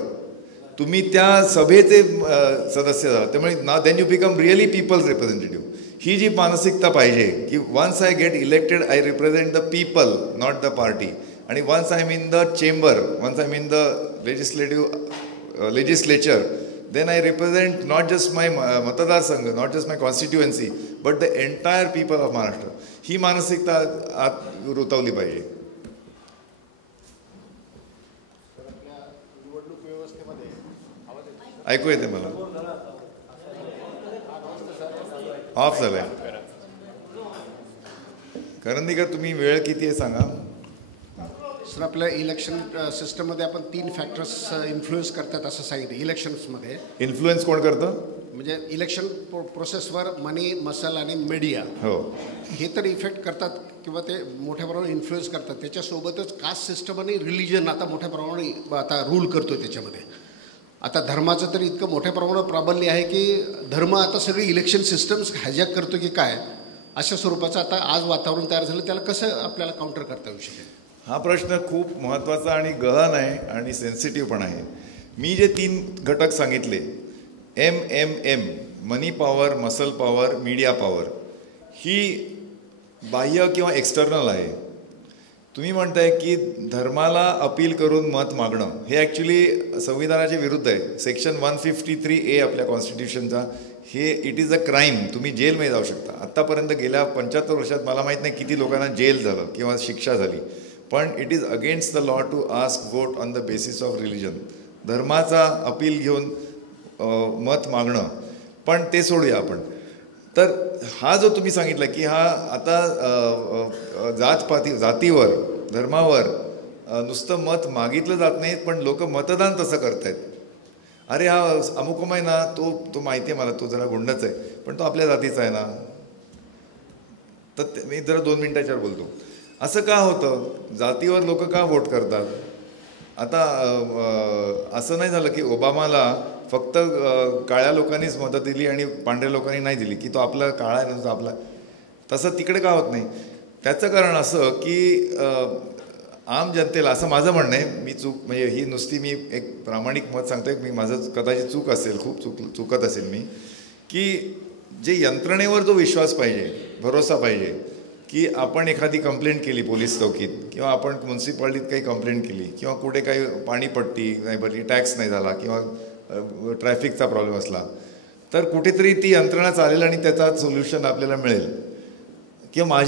तुम्ही त्या सभेचे सदस्य झाला. त्यामुळे ना then you become really people's representative. ही जी मानसिकता पाहिजे की once I get elected I represent the people not the party. आणि once I am in the chamber, once I am in the legislature, then I represent not just my मतदारसंघ, not just my constituency, but the entire people of Maharashtra. ही मानसिकता आत रुतवली पाहिजे. ऐकू येते मला? Of झालंय. करंदीकर तुम्ही वेळ किती आहे सांगा. सर, आपल्या इलेक्शन सिस्टममध्ये आपण 3 फॅक्टर्स इन्फ्लुएन्स करतात असं सांगितलं. इलेक्शन्समध्ये इन्फ्लुएन्स कोण करतं? म्हणजे इलेक्शन प्रोसेसवर मनी, मसल आणि मीडिया, हो, हे तर इफेक्ट करतात किंवा ते मोठ्या प्रमाणात इन्फ्लुएन्स करतात. त्याच्यासोबतच कास्ट सिस्टम आणि रिलिजन आता मोठ्या प्रमाणात आता रूल करतो त्याच्यामध्ये. आता धर्माचं तर इतकं मोठ्या प्रमाणात प्राबल्य आहे की धर्म आता सगळी इलेक्शन सिस्टम्स हायजॅक करतो की काय, अशा स्वरूपाचं आता आज वातावरण तयार झालं. त्याला कसं आपल्याला काउंटर करता येऊ शकेल? हा प्रश्न खूप महत्त्वाचा आणि गहन आहे आणि सेन्सिटिव्ह पण आहे. मी जे 3 घटक सांगितले, MMM, money power, muscle power, media power, ही बाह्य किंवा एक्सटर्नल आहे. तुम्ही म्हणताय की धर्माला अपील करून मत मागणं हे ॲक्च्युली संविधानाच्या विरुद्ध आहे. सेक्शन 153A आपल्या कॉन्स्टिट्यूशनचा, हे इट इज अ क्राईम. तुम्ही जेलमध्ये जाऊ शकता. आत्तापर्यंत गेल्या 75 वर्षात मला माहीत नाही किती लोकांना जेल झालं किंवा शिक्षा झाली. पण it is against the law to ask vote on the basis of religion. धर्माचा अपील घेऊन मत मागणं, पण ते सोडूया आपण. तर हा जो तुम्ही सांगितला की हा आता जातीवर धर्मावर नुसतं मत मागितलं जात नाही, पण लोक मतदान तसं करतायत. अरे हा अमुकम आहे ना, तो माहिती आहे मला, तो जरा गुंडच आहे, पण तो आपल्या जातीचा आहे ना. तर मी जरा 2 मिनिटाच्यावर बोलतो. असं का होतं? जातीवर लोक का वोट करतात? आता असं नाही झालं की ओबामाला फक्त काळ्या लोकांनीच मदत दिली आणि पांढऱ्या लोकांनी नाही दिली, की तो आपला काळा आहे ना, आपला. तसं तिकडे का होत नाही? त्याचं कारण असं की आम जनतेला, असं माझं म्हणणं आहे, मी म्हणजे ही नुसती मी एक प्रामाणिक मत सांगतोय, मी माझं कदाचित चूक असेल, खूप चुकत असेल मी, की जे यंत्रणेवर जो विश्वास पाहिजे, भरोसा पाहिजे, की आपण एखादी कंप्लेंट केली पोलीस चौकीत, किंवा आपण म्युन्सिपाल्टीत काही कंप्लेंट केली, किंवा कुठे काही पाणीपट्टी नाही भरली, टॅक्स नाही झाला, किंवा ट्रॅफिकचा प्रॉब्लेम असला, तर कुठेतरी ती यंत्रणा चालेल आणि त्याचा सोल्युशन आपल्याला मिळेल. किंवा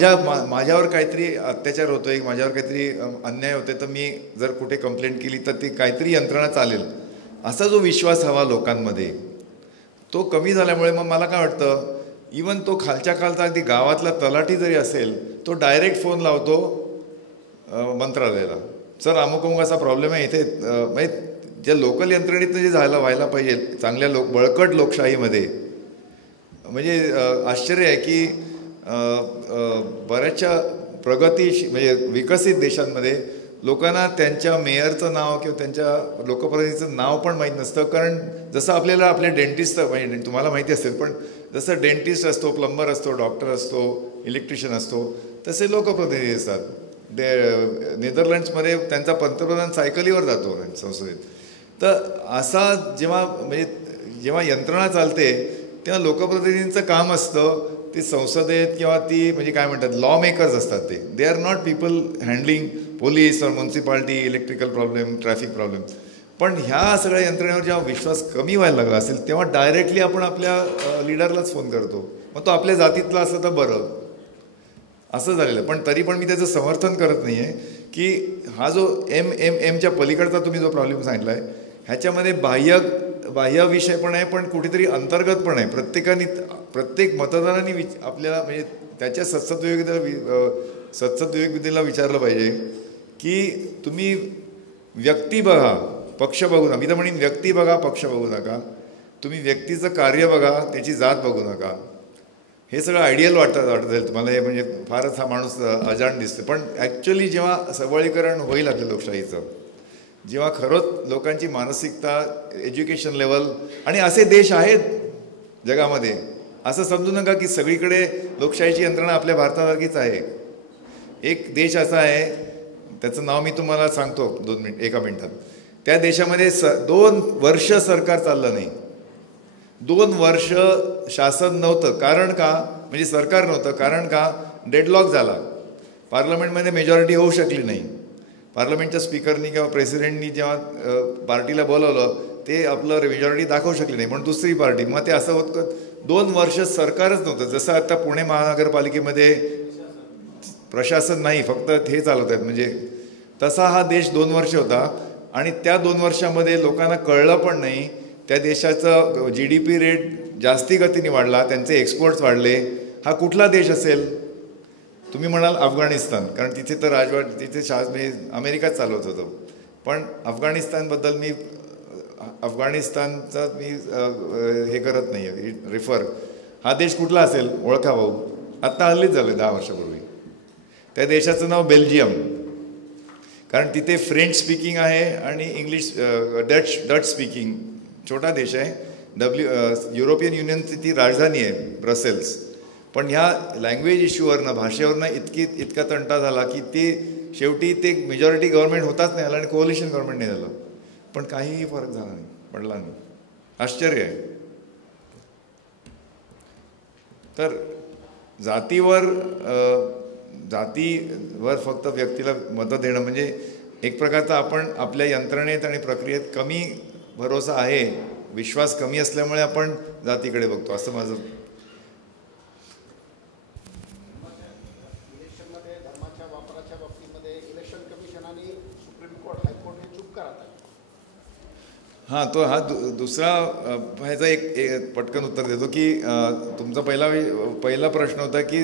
माझ्यावर काहीतरी अत्याचार होतो आहे, माझ्यावर काहीतरी अन्याय होते, तर मी जर कुठे कंप्लेंट केली तर ती काहीतरी यंत्रणा चालेल, असा जो विश्वास हवा लोकांमध्ये, तो कमी झाल्यामुळे मग मला काय वाटतं, इवन तो खालच्या अगदी गावातला तलाठी जरी असेल, तो डायरेक्ट फोन लावतो मंत्रालयाला, सर अमुक असा प्रॉब्लेम आहे इथे. म्हणजे ज्या लोकल यंत्रणेतनं जे व्हायला पाहिजे चांगल्या बळकट लोकशाहीमध्ये, म्हणजे आश्चर्य आहे की बऱ्याचशा म्हणजे विकसित देशांमध्ये लोकांना त्यांच्या मेयरचं नाव किंवा त्यांच्या लोकप्रतिनिधीचं नाव पण माहीत नसतं. कारण जसं आपल्याला आपले डेंटिस्ट, म्हणजे तुम्हाला माहिती असेल, पण जसं डेंटिस्ट असतो, प्लंबर असतो, डॉक्टर असतो, इलेक्ट्रिशियन असतो, तसे लोकप्रतिनिधी असतात. नेदरलँड्समध्ये त्यांचा पंतप्रधान सायकलीवर जातो संसदेत. तर असा जेव्हा यंत्रणा चालते तेव्हा लोकप्रतिनिधींचं काम असतं ते संसदेत, किंवा ती म्हणजे काय म्हणतात, लॉ मेकर्स असतात ते. They are not people handling police और municipality, electrical problem, traffic problem. पण ह्या सगळ्या यंत्रणेवर जेव्हा विश्वास कमी व्हायला लागला असेल, तेव्हा डायरेक्टली आपण आपल्या लीडरलाच फोन करतो. मग तो आपल्या जातीतला असं तर बरं, असं झालेलं. पण तरी पण मी त्याचं समर्थन करत नाही आहे की हा जो एमच्या पलीकडचा तुम्ही जो प्रॉब्लेम सांगितला आहे, ह्याच्यामध्ये बाह्य विषय पण आहे, पण कुठेतरी अंतर्गत पण आहे. प्रत्येक मतदारांनी आपल्याला म्हणजे त्याच्या सत्सद्विवेकतेला विचारलं पाहिजे की तुम्ही व्यक्ती बघा, पक्ष बघू नका. मी तर म्हणेन व्यक्ती बघा, पक्ष बघू नका. तुम्ही व्यक्तीचं कार्य बघा, त्याची जात बघू नका. हे सगळं आयडियल वाटत असेल तुम्हाला, हे म्हणजे फारच हा माणूस अजाण दिसतो, पण ॲक्च्युली जेव्हा सबळीकरण होईल आपल्या लोकशाहीचं, जेव्हा खरंच लोकांची मानसिकता, एज्युकेशन लेवल, आणि असे देश आहेत जगामध्ये, असं समजू नका की सगळीकडे लोकशाहीची यंत्रणा आपल्या भारतासारखीच आहे. एक देश असा आहे, त्याचं नाव मी तुम्हाला सांगतो 1 मिनिटात. त्या देशामध्ये 2 वर्ष सरकार चाललं नाही, 2 वर्ष शासन नव्हतं. कारण का? म्हणजे सरकार नव्हतं. कारण का? डेडलॉक झाला. पार्लमेंटमध्ये मेजॉरिटी होऊ शकली नाही. पार्लमेंटच्या स्पीकरनी किंवा प्रेसिडेंटनी जेव्हा पार्टीला बोलवलं, ते आपलं मेजॉरिटी दाखवू शकली नाही, पण दुसरी पार्टी. मग ते असं होतं 2 वर्ष सरकारच नव्हतं. जसं आता पुणे महानगरपालिकेमध्ये प्रशासन नाही, फक्त हे चालवत आहेत, म्हणजे तसा हा देश 2 वर्ष होता. आणि त्या 2 वर्षामध्ये लोकांना कळलं पण नाही. त्या देशाचं GDP रेट जास्ती गतीने वाढला, त्यांचे एक्सपोर्ट्स वाढले. हा कुठला देश असेल? तुम्ही म्हणाल अफगाणिस्तान, कारण तिथे तर तिथे मी अमेरिकाच चालवत होतो. पण अफगाणिस्तानबद्दल अफगाणिस्तानचा मी हे करत नाही आहे रेफर. हा देश कुठला असेल? ओळखा भाऊ. आत्ता हल्लीच झालं 10 वर्षापूर्वी. त्या देशाचं नाव बेल्जियम, कारण तिथे फ्रेंच स्पीकिंग आहे आणि इंग्लिश डच स्पीकिंग. छोटा देश आहे. युरोपियन युनियनची ती राजधानी आहे ब्रसेल्स. पण ह्या लँग्वेज इश्यूवरनं, भाषेवरनं इतका तंटा झाला की ते शेवटी ते मेजॉरिटी गव्हर्नमेंट होताच नाही आलं आणि कोअलिशन गव्हर्नमेंट नाही झालं. पण काहीही फरक झाला नाही, पडला नाही. आश्चर्य आहे. तर जातीवर फक्त व्यक्तीला मतं देणं म्हणजे एक प्रकारचा आपण आपल्या यंत्रणेत आणि प्रक्रियेत कमी भरोसा आहे, विश्वास कमी असल्यामुळे आपण जातीकडे बघतो, असं माझं. इलेक्शनमध्ये धर्माच्या वापराच्या बाबतीमध्ये इलेक्शन कमिशन आणि सुप्रीम कोर्ट, हायकोर्ट हे चूक करतात. हां, तो हा दुसरा ह्याचा एक पटकन उत्तर देतो की तुमचा पहिला प्रश्न होता की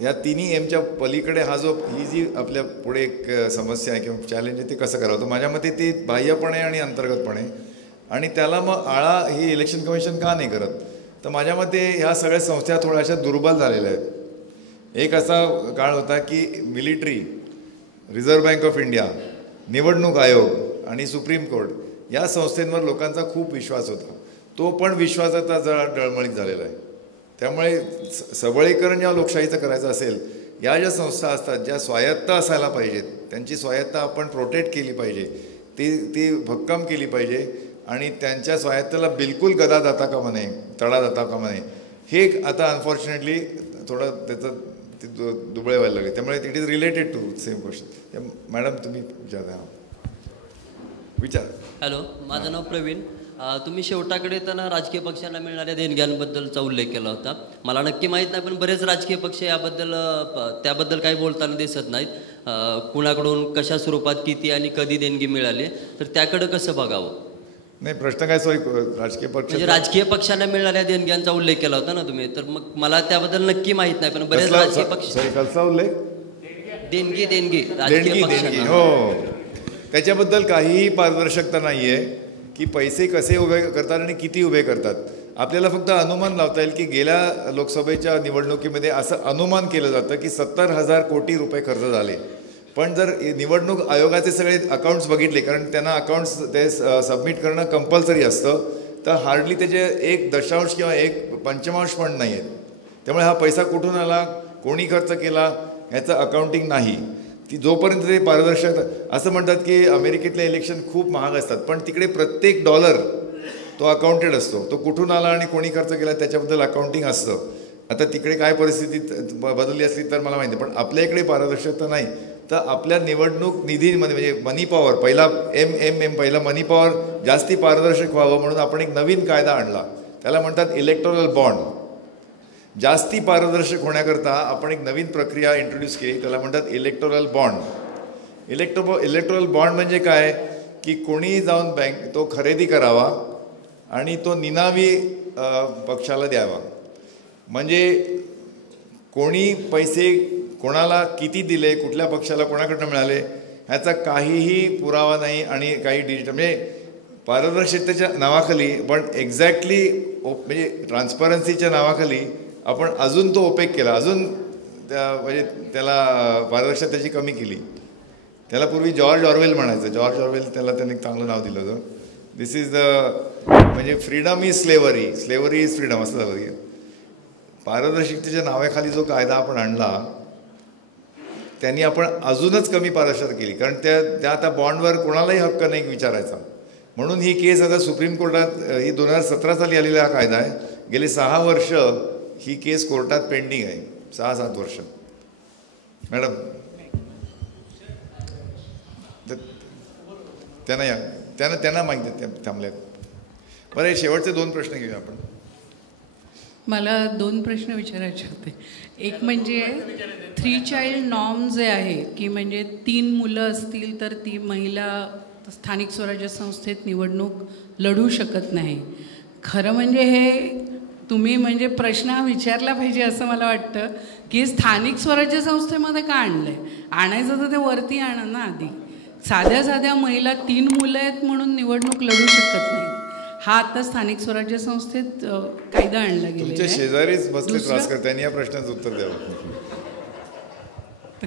ह्या तिन्ही एमच्या पलीकडे ही जी आपल्या पुढे एक समस्या आहे किंवा चॅलेंज आहे ते कसं करावं. तर माझ्या मते ती बाह्यपणे आणि अंतर्गतपणे, आणि त्याला मग आळा ही इलेक्शन कमिशन का नाही करत. तर माझ्या मते ह्या सगळ्या संस्था थोड्याशा दुर्बल झालेल्या आहेत. एक असा काळ होता की military, reserve bank of India, निवडणूक आयोग आणि सुप्रीम कोर्ट या संस्थेंवर लोकांचा खूप विश्वास होता. तो पण विश्वास आता जरा डळमळीत झालेला आहे. त्यामुळे सबळीकरण या लोकशाहीचं करायचं असेल, या ज्या संस्था असतात ज्या स्वायत्त असायला पाहिजेत त्यांची स्वायत्ता आपण प्रोटेक्ट केली पाहिजे, ती भक्कम केली पाहिजे आणि त्यांच्या स्वायत्तेला बिलकुल गदा जाता कामा नये, तडा जाता कामा नये. हे आता अनफॉर्च्युनेटली थोडं त्याचं ते दुबळे व्हायला लागले. त्यामुळे it is related to same question. Madam तुम्ही विचार. हॅलो, माझं नाव प्रवीण. तुम्ही शेवटाकडे येताना राजकीय पक्षांना मिळणाऱ्या देणग्यांबद्दलचा उल्लेख केला होता. मला नक्की माहीत नाही, पण बरेच राजकीय पक्ष त्याबद्दल काही बोलताना दिसत नाहीत. कुणाकडून कशा स्वरूपात किती आणि कधी देणगी मिळाली, तर त्याकडे कसं बघावं. नाही, प्रश्न काय सॉरी, राजकीय पक्ष म्हणजे राजकीय पक्षांना मिळणाऱ्या देणग्यांचा उल्लेख केला होता ना तुम्ही, तर मग मला त्याबद्दल नक्की माहीत नाही, पण बरेच राजकीय पक्ष कसा उल्लेख देणगी राजकीय पक्षांना, हो, त्याच्याबद्दल काहीही पारदर्शकता नाही आहे की पैसे कसे उभे करतात आणि किती उभे करतात. आपल्याला फक्त अनुमान लावता येईल की गेल्या लोकसभेच्या निवडणुकीमध्ये असं अनुमान केलं जातं की 70,000 कोटी रुपये खर्च झाले. पण जर निवडणूक आयोगाचे सगळे अकाउंट्स बघितले, कारण त्यांना अकाउंट्स ते सबमिट करणं कंपल्सरी असतं, तर हार्डली त्याचे 1 किंवा 1/5 पण नाही आहेत. त्यामुळे हा पैसा कुठून आला, कोणी खर्च केला ह्याचं अकाउंटिंग नाही. जोपर्यंत ते पारदर्शक, असं म्हणतात की अमेरिकेतले इलेक्शन खूप महाग असतात, पण तिकडे प्रत्येक डॉलर तो अकाउंटेड असतो. तो कुठून आला आणि कोणी खर्च केला त्याच्याबद्दल अकाउंटिंग असतं. आता तिकडे काय परिस्थिती बदलली असली तर मला माहिती, पण आपल्या इकडे पारदर्शकता नाही. तर आपल्या निवडणूक निधीमध्ये म्हणजे मनी पॉवर, पहिला मनी पॉवर जास्ती पारदर्शक व्हावं म्हणून आपण एक नवीन कायदा आणला, त्याला म्हणतात इलेक्टोरल बॉन्ड. जास्ती पारदर्शक होण्याकरता आपण एक नवीन प्रक्रिया इंट्रोड्यूस केली, त्याला म्हणतात इलेक्टोरल बॉन्ड. इलेक्टोरल बॉन्ड म्हणजे काय की कोणी जाऊन तो खरेदी करावा आणि तो निनावी पक्षाला द्यावा. म्हणजे कोणी पैसे कोणाला किती दिले, कुठल्या पक्षाला कोणाकडनं मिळाले ह्याचा काहीही पुरावा नाही आणि काही डिजिटल म्हणजे पारदर्शकतेच्या नावाखाली, पण एक्झॅक्टली म्हणजे ट्रान्सपरन्सीच्या नावाखाली आपण अजून तो ओपेक केला, अजून म्हणजे त्याला पारदर्शकतेची कमी केली. त्याला पूर्वी जॉर्ज ऑरवेल म्हणायचं. जॉर्ज ऑरवेल त्याला त्यांनी एक चांगलं नाव दिलं होतं. दिस इज म्हणजे freedom is slavery, slavery is freedom असं झालं. पारदर्शकतेच्या नावाखाली जो कायदा आपण आणला त्यांनी आपण अजूनच कमी पारदर्शकता केली, कारण त्या आता बॉन्डवर कोणालाही हक्क नाही विचारायचा. म्हणून ही केस आता सुप्रीम कोर्टात, ही 2017 साली आलेला हा कायदा आहे. गेले 6 वर्ष ही केस कोर्टात पेंडिंग आहे, 6-7 वर्ष. मॅडम त्यांना माहिती थांबल्या. बरं, शेवटचे 2 प्रश्न घेऊया आपण. मला 2 प्रश्न विचारायचे होते. एक म्हणजे 3 चाइल्ड नॉर्म जे आहे की म्हणजे 3 मुलं असतील तर ती महिला स्थानिक स्वराज्य संस्थेत निवडणूक लढू शकत नाही. खरं म्हणजे हे तुम्ही म्हणजे प्रश्न हा विचारला पाहिजे असं मला वाटतं की स्थानिक स्वराज्य संस्थेमध्ये का आणलं आहे. आणायचं तर ते वरती आणा ना आधी. साध्या महिला 3 मुलं आहेत म्हणून निवडणूक लढू शकत नाही. हा आता स्थानिक स्वराज्य संस्थेत कायदा आणला गेला. तुमच्या शेजारीच बसले त्रास करते, त्यांनी या प्रश्नाचं उत्तर द्यावं.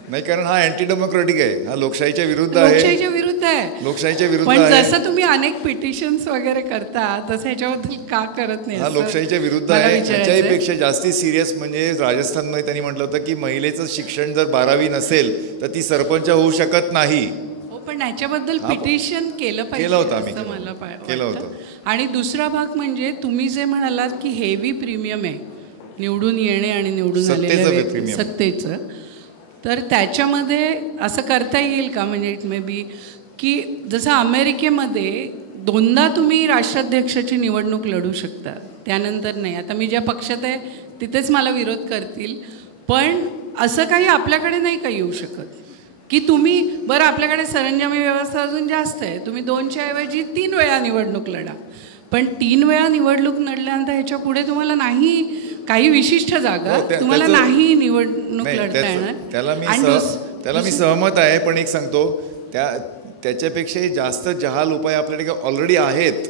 नाही, कारण हा अँटी डेमोक्रेटिक आहे, हा लोकशाहीच्या विरुद्ध आहे. लोकशाहीच्या विरुद्ध आहे, लोकशाहीच्या विरुद्ध पण आहे. जसं तुम्ही अनेक पिटिशन्स वगैरे करता तसं ह्याच्याबद्दल का करत नाही. हा लोकशाहीच्या विरुद्ध आहे. ह्याच्याहीपेक्षा जास्ती सिरियस म्हणजे राजस्थानमध्ये त्यांनी म्हटलं होतं की महिलेचं शिक्षण जर 12वी नसेल तर ती सरपंच होऊ शकत नाही. पण ह्याच्याबद्दल पिटिशन केलं पाहिजे असं मला वाटतं. आणि दुसरा भाग म्हणजे तुम्ही जे म्हणालात की हेवी प्रीमियम आहे निवडून येणे आणि निवडून आलेल्या सत्तेचं, तर त्याच्यामध्ये असं करता येईल का म्हणजे इट मे बी की जसं अमेरिकेमध्ये 2दा तुम्ही राष्ट्राध्यक्षाची निवडणूक लढू शकता, त्यानंतर नाही. आता मी ज्या पक्षात आहे तिथेच मला विरोध करतील, पण असं काही आपल्याकडे नाही का येऊ शकत की तुम्ही बरं आपल्याकडे सरंजामी व्यवस्था अजून जास्त आहे, तुम्ही 2च्या ऐवजी 3 वेळा निवडणूक लढा, पण 3 वेळा निवडणूक लढल्यानंतर ह्याच्या पुढे तुम्हाला नाही काही विशिष्ट जागा तुम्हाला नाही निवडणूक लढता येणार. त्याला मी सहमत आहे, पण एक सांगतो त्याच्यापेक्षाही जास्त जहाल उपाय आपल्याकडे ऑलरेडी आहेत.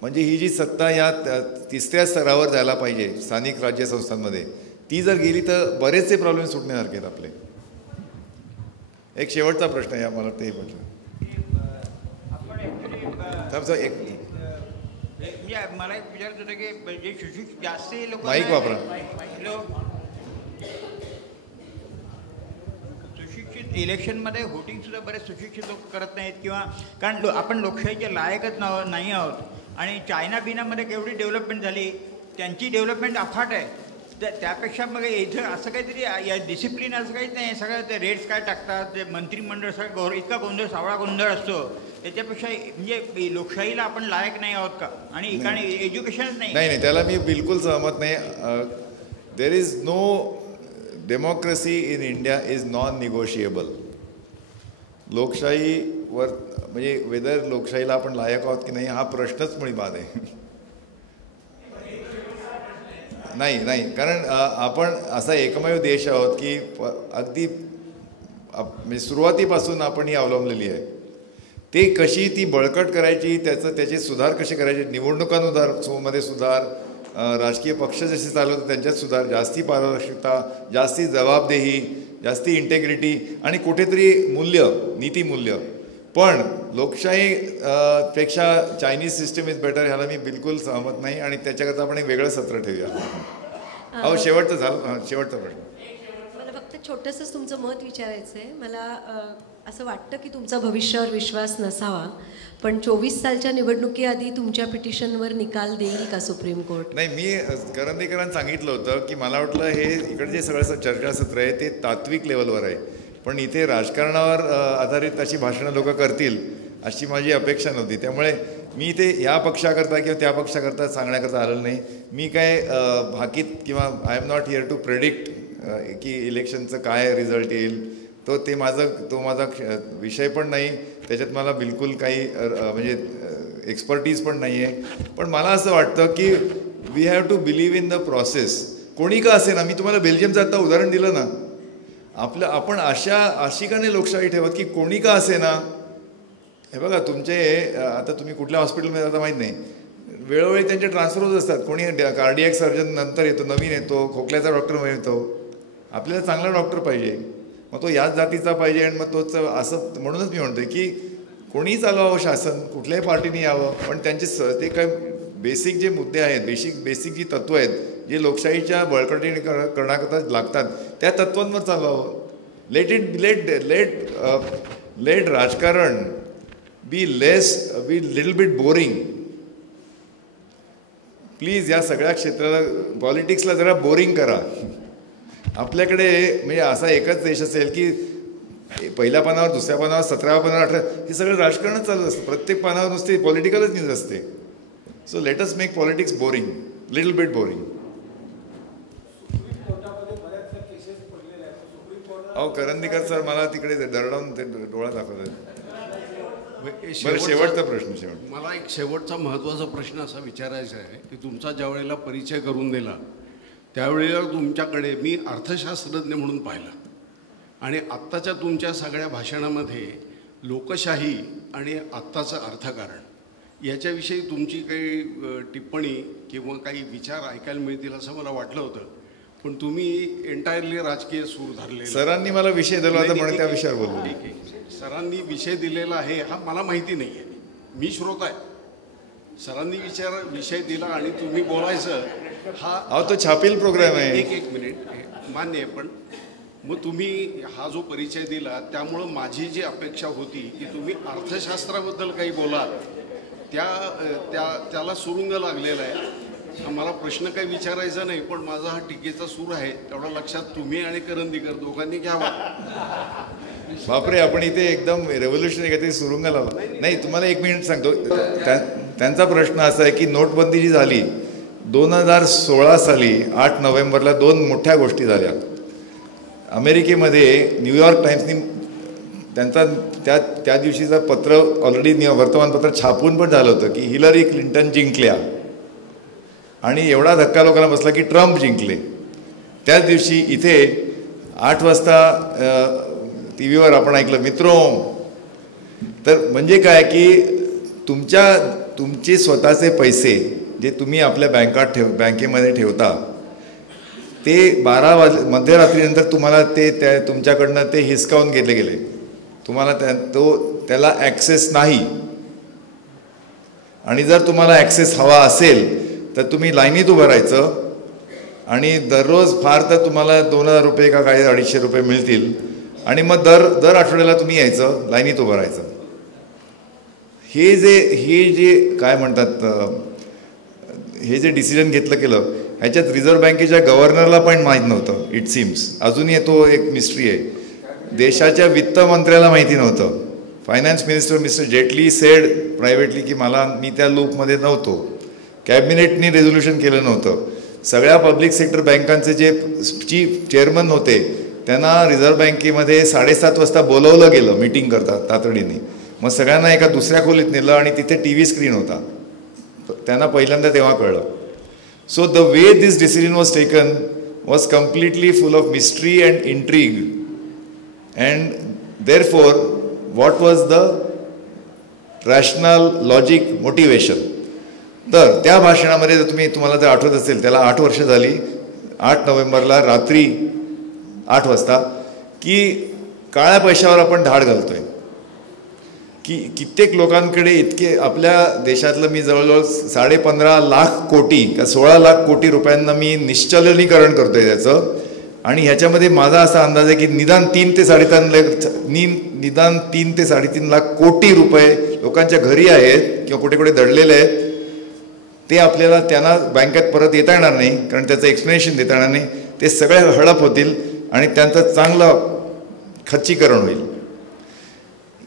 म्हणजे ही जी सत्ता या 3ऱ्या स्तरावर जायला पाहिजे स्थानिक राज्य संस्थांमध्ये, ती जर गेली तर बरेचसे प्रॉब्लेम सुटण्यासारखे आहेत आपले. एक शेवटचा प्रश्न आहे मला ते म्हटलं मला एक विचारायचं होतं की जे सुशिक्षित जास्ती लोक माईक वापरा. सुशिक्षित इलेक्शनमध्ये व्होटिंगसुद्धा बरेच सुशिक्षित लोक करत नाहीत, किंवा कारण आपण लोकशाहीचे लायकच नाही आहोत. आणि चायना बिनामध्ये केवढी डेव्हलपमेंट झाली, त्यांची डेव्हलपमेंट अफाट आहे. त्यापेक्षा मग इथं असं काहीतरी या डिसिप्लिन असं काहीच नाही. सगळं ते रेट्स काय टाकतात, ते मंत्रिमंडळ सगळं इतका गोंधळ, सावळा गोंधळ असतो. त्याच्यापेक्षा म्हणजे लोकशाहीला आपण लायक नाही आहोत का? आणि इकडे एज्युकेशनच नाही. त्याला मी बिलकुल सहमत नाही. There is no democracy in India is non negotiable. लोकशाहीवर म्हणजे वेदर लोकशाहीला आपण लायक आहोत की नाही हा प्रश्नच मुळी बाद आहे. नाही कारण आपण असा एकमेव देश आहोत की अगदी म्हणजे सुरुवातीपासून आपण ही अवलंबलेली आहे. ते कशी ती बळकट करायची, त्याचे सुधार कसे करायचे, निवडणुकांमध्ये सुधार, राजकीय पक्ष जसे चालवतात त्यांच्यात सुधार, जास्ती पारदर्शकता, जास्ती जबाबदेही, जास्ती इंटेग्रिटी आणि कुठेतरी नीतिमूल्य. पण लोकशाही पेक्षा चायनीज सिस्टम इज बेटर ह्याला मी बिलकुल सहमत नाही. आणि त्याच्याकरता आपण एक वेगळं सत्र ठेवूया. शेवटचं झालं, शेवटचा प्रश्न. मला फक्त छोटंसंच तुमचं मत विचारायचं आहे. मला असं वाटतं की तुमचा भविष्यावर विश्वास नसावा, पण 24 सालच्या निवडणुकीआधी तुमच्या पिटिशनवर निकाल देईल का सुप्रीम कोर्ट? नाही, मी करंदीकरांना सांगितलं होतं की मला वाटलं हे इकडे जे सगळं चर्चासत्र आहे ते तात्विक लेवलवर आहे, पण इथे राजकारणावर आधारित अशी भाषणं लोक करतील अशी माझी अपेक्षा नव्हती. त्यामुळे मी ते या पक्षाकरता किंवा त्या पक्षाकरता सांगण्याकरता आलेलं नाही. मी काय भाकीत किंवा I am not here to predict की इलेक्शनचं काय रिझल्ट येईल. तो माझा विषय पण नाही, त्याच्यात मला बिलकुल काही म्हणजे एक्सपर्टीज पण नाही आहे. पण मला असं वाटतं की we have to believe in the process. कोणी का असे ना, मी तुम्हाला बेल्जियमचं आता उदाहरण दिलं ना, आपण अशी का नाही लोकशाही ठेवत की कोणी का असे ना. हे बघा आता तुम्ही कुठल्या हॉस्पिटलमध्ये जाता माहीत नाही, वेळोवेळी त्यांचे ट्रान्सफर होत असतात. कोणी कार्डियक सर्जन नंतर येतो, नवीन येतो, खोकल्याचा डॉक्टर येतो. आपल्याला चांगला डॉक्टर पाहिजे, मग तो याच जातीचा पाहिजे. आणि मग तोच असं म्हणूनच मी म्हणतोय की कोणीही चालवावं शासन, कुठल्याही पार्टीने यावं, पण त्यांचे ते काय बेसिक जे मुद्दे आहेत, बेसिक जी तत्त्व आहेत, जे लोकशाहीच्या बळकटीने करण्याकरता लागतात, त्या तत्वांवर चालवावं. लेट राजकारण be little bit boring. Please या सगळ्या क्षेत्राला, पॉलिटिक्सला जरा बोरिंग करा. आपल्याकडे म्हणजे असा एकच देश असेल की पहिल्या पानावर, दुसऱ्या पानावर, 17व्या पानावर, 18 हे सगळं राजकारणच चालू असतं. प्रत्येक पानावर नुसते पॉलिटिकलच न्यूज असते. So let us make politics boring, little bit boring. Karandikar sir मला तिकडे दरडावून ते डोळा दाखवतात. शेवटचा प्रश्न. मला एक शेवटचा महत्त्वाचा प्रश्न असा विचारायचा आहे की तुमचा ज्या वेळेला परिचय करून दिला त्यावेळेला तुमच्याकडे मी अर्थशास्त्रज्ञ म्हणून पाहिलं, आणि आत्ताच्या तुमच्या सगळ्या भाषणामध्ये लोकशाही आणि आत्ताचं अर्थकारण याच्याविषयी तुमची काही टिप्पणी किंवा काही विचार ऐकायला मिळतील असं मला वाटलं होतं. पण तुम्ही एंटायरली राजकीय सूर धरले. सरांनी मला विषय दिला होता म्हणून त्या विषयावर बोललो. ठीक आहे, सरांनी विषय दिलेला आहे हा मला माहिती नाही आहे, मी श्रोता आहे. सरांनी विषय दिला आणि तुम्ही बोलायचं हा तो छापील प्रोग्राम आहे. एक मिनिट, मान्य आहे. पण मग तुम्ही हा जो परिचय दिला त्यामुळं माझी जी अपेक्षा होती की तुम्ही अर्थशास्त्राबद्दल काही बोलाल, त्याला सुरुंग लागलेला आहे. मला प्रश्न काही विचारायचा नाही, पण माझा हा टीकेचा सूर आहे तेवढा लक्षात तुम्ही आणि करंदीकर दोघांनी घ्यावा. बापरे, आपण इथे एकदम रेव्होल्युशनरी काहीतरी सुरुंग लावला. नाही, तुम्हाला एक मिनिट सांगतो. त्यांचा प्रश्न असा आहे की नोटबंदी जी झाली 2016 साली 8 नोव्हेंबरला 2 मोठ्या गोष्टी झाल्या. अमेरिकेमध्ये न्यूयॉर्क टाइम्सनी त्यांचा त्या दिवशीचं पत्र ऑलरेडी वर्तमानपत्र छापून पण झालं होतं की हिलरी क्लिंटन जिंकल्या, आणि एवढा धक्का लोकांना बसला की ट्रम्प जिंकले. त्याच दिवशी इथे 8 वाजता टी व्हीवर आपण ऐकलं मित्रो. तर म्हणजे काय की तुमचे स्वतःचे पैसे जे तुम्ही आपल्या बँकेमध्ये ठेवता ते 12 मध्यरात्रीनंतर तुम्हाला तुमच्याकडनं ते हिसकावून घेतले गेले. तुम्हाला त्याला ॲक्सेस नाही, आणि जर तुम्हाला ॲक्सेस हवा असेल तर तुम्ही लाईनीत उभं राहायचं, आणि दररोज फार तर तुम्हाला 2000 रुपये का काही 250 रुपये मिळतील, आणि मग दर आठवड्याला तुम्ही यायचं, लाईनीत उभं राहायचं. हे जे काय म्हणतात, हे जे डिसिजन गेलं ह्याच्यात रिझर्व्ह बँकेच्या गव्हर्नरला पण माहीत नव्हतं. इट सीम्स अजूनही तो एक मिस्ट्री आहे. देशाच्या वित्त मंत्र्याला माहिती नव्हतं. Finance minister mister Jaitley sed privately की मी त्या लूपमध्ये नव्हतो. कॅबिनेटनी रेझोल्युशन केलं नव्हतं. सगळ्या पब्लिक सेक्टर बँकांचे जे चीफ चेअरमन होते त्यांना रिझर्व्ह बँकेमध्ये 7:30 वाजता बोलवलं गेलं मीटिंग करता तातडीने. मग सगळ्यांना एका दुसऱ्या खोलीत नेलं आणि तिथे TV स्क्रीन होता. त्यांना पहिल्यांदा तेव्हा कळलं. So the way this decision was taken was completely full of mystery and intrigue, and therefore what was the rational logic motivation. तर त्या भाषणामध्ये तुम्हाला जर आठवत असेल, त्याला 8 वर्ष झाली, 8 नोव्हेंबरला रात्री 8 वाजता, की काळ्या पैशावर आपण धाड घालतोय. की कित्येक लोकांकडे इतके आपल्या देशातलं मी जवळजवळ 15.5 लाख कोटी का 16 लाख कोटी रुपयांना मी निश्चलनीकरण करतोय त्याचं. आणि ह्याच्यामध्ये माझा असा अंदाज आहे की निदान 3 ते 3.5 लाख कोटी रुपये लोकांच्या घरी आहेत किंवा कुठे कुठे दडलेले आहेत. ते आपल्याला त्यांना बँकेत परत येता येणार नाही, कारण त्याचं एक्सप्लेनेशन देता येणार नाही. ते सगळे हडप होतील आणि त्यांचं चांगलं खच्चीकरण होईल.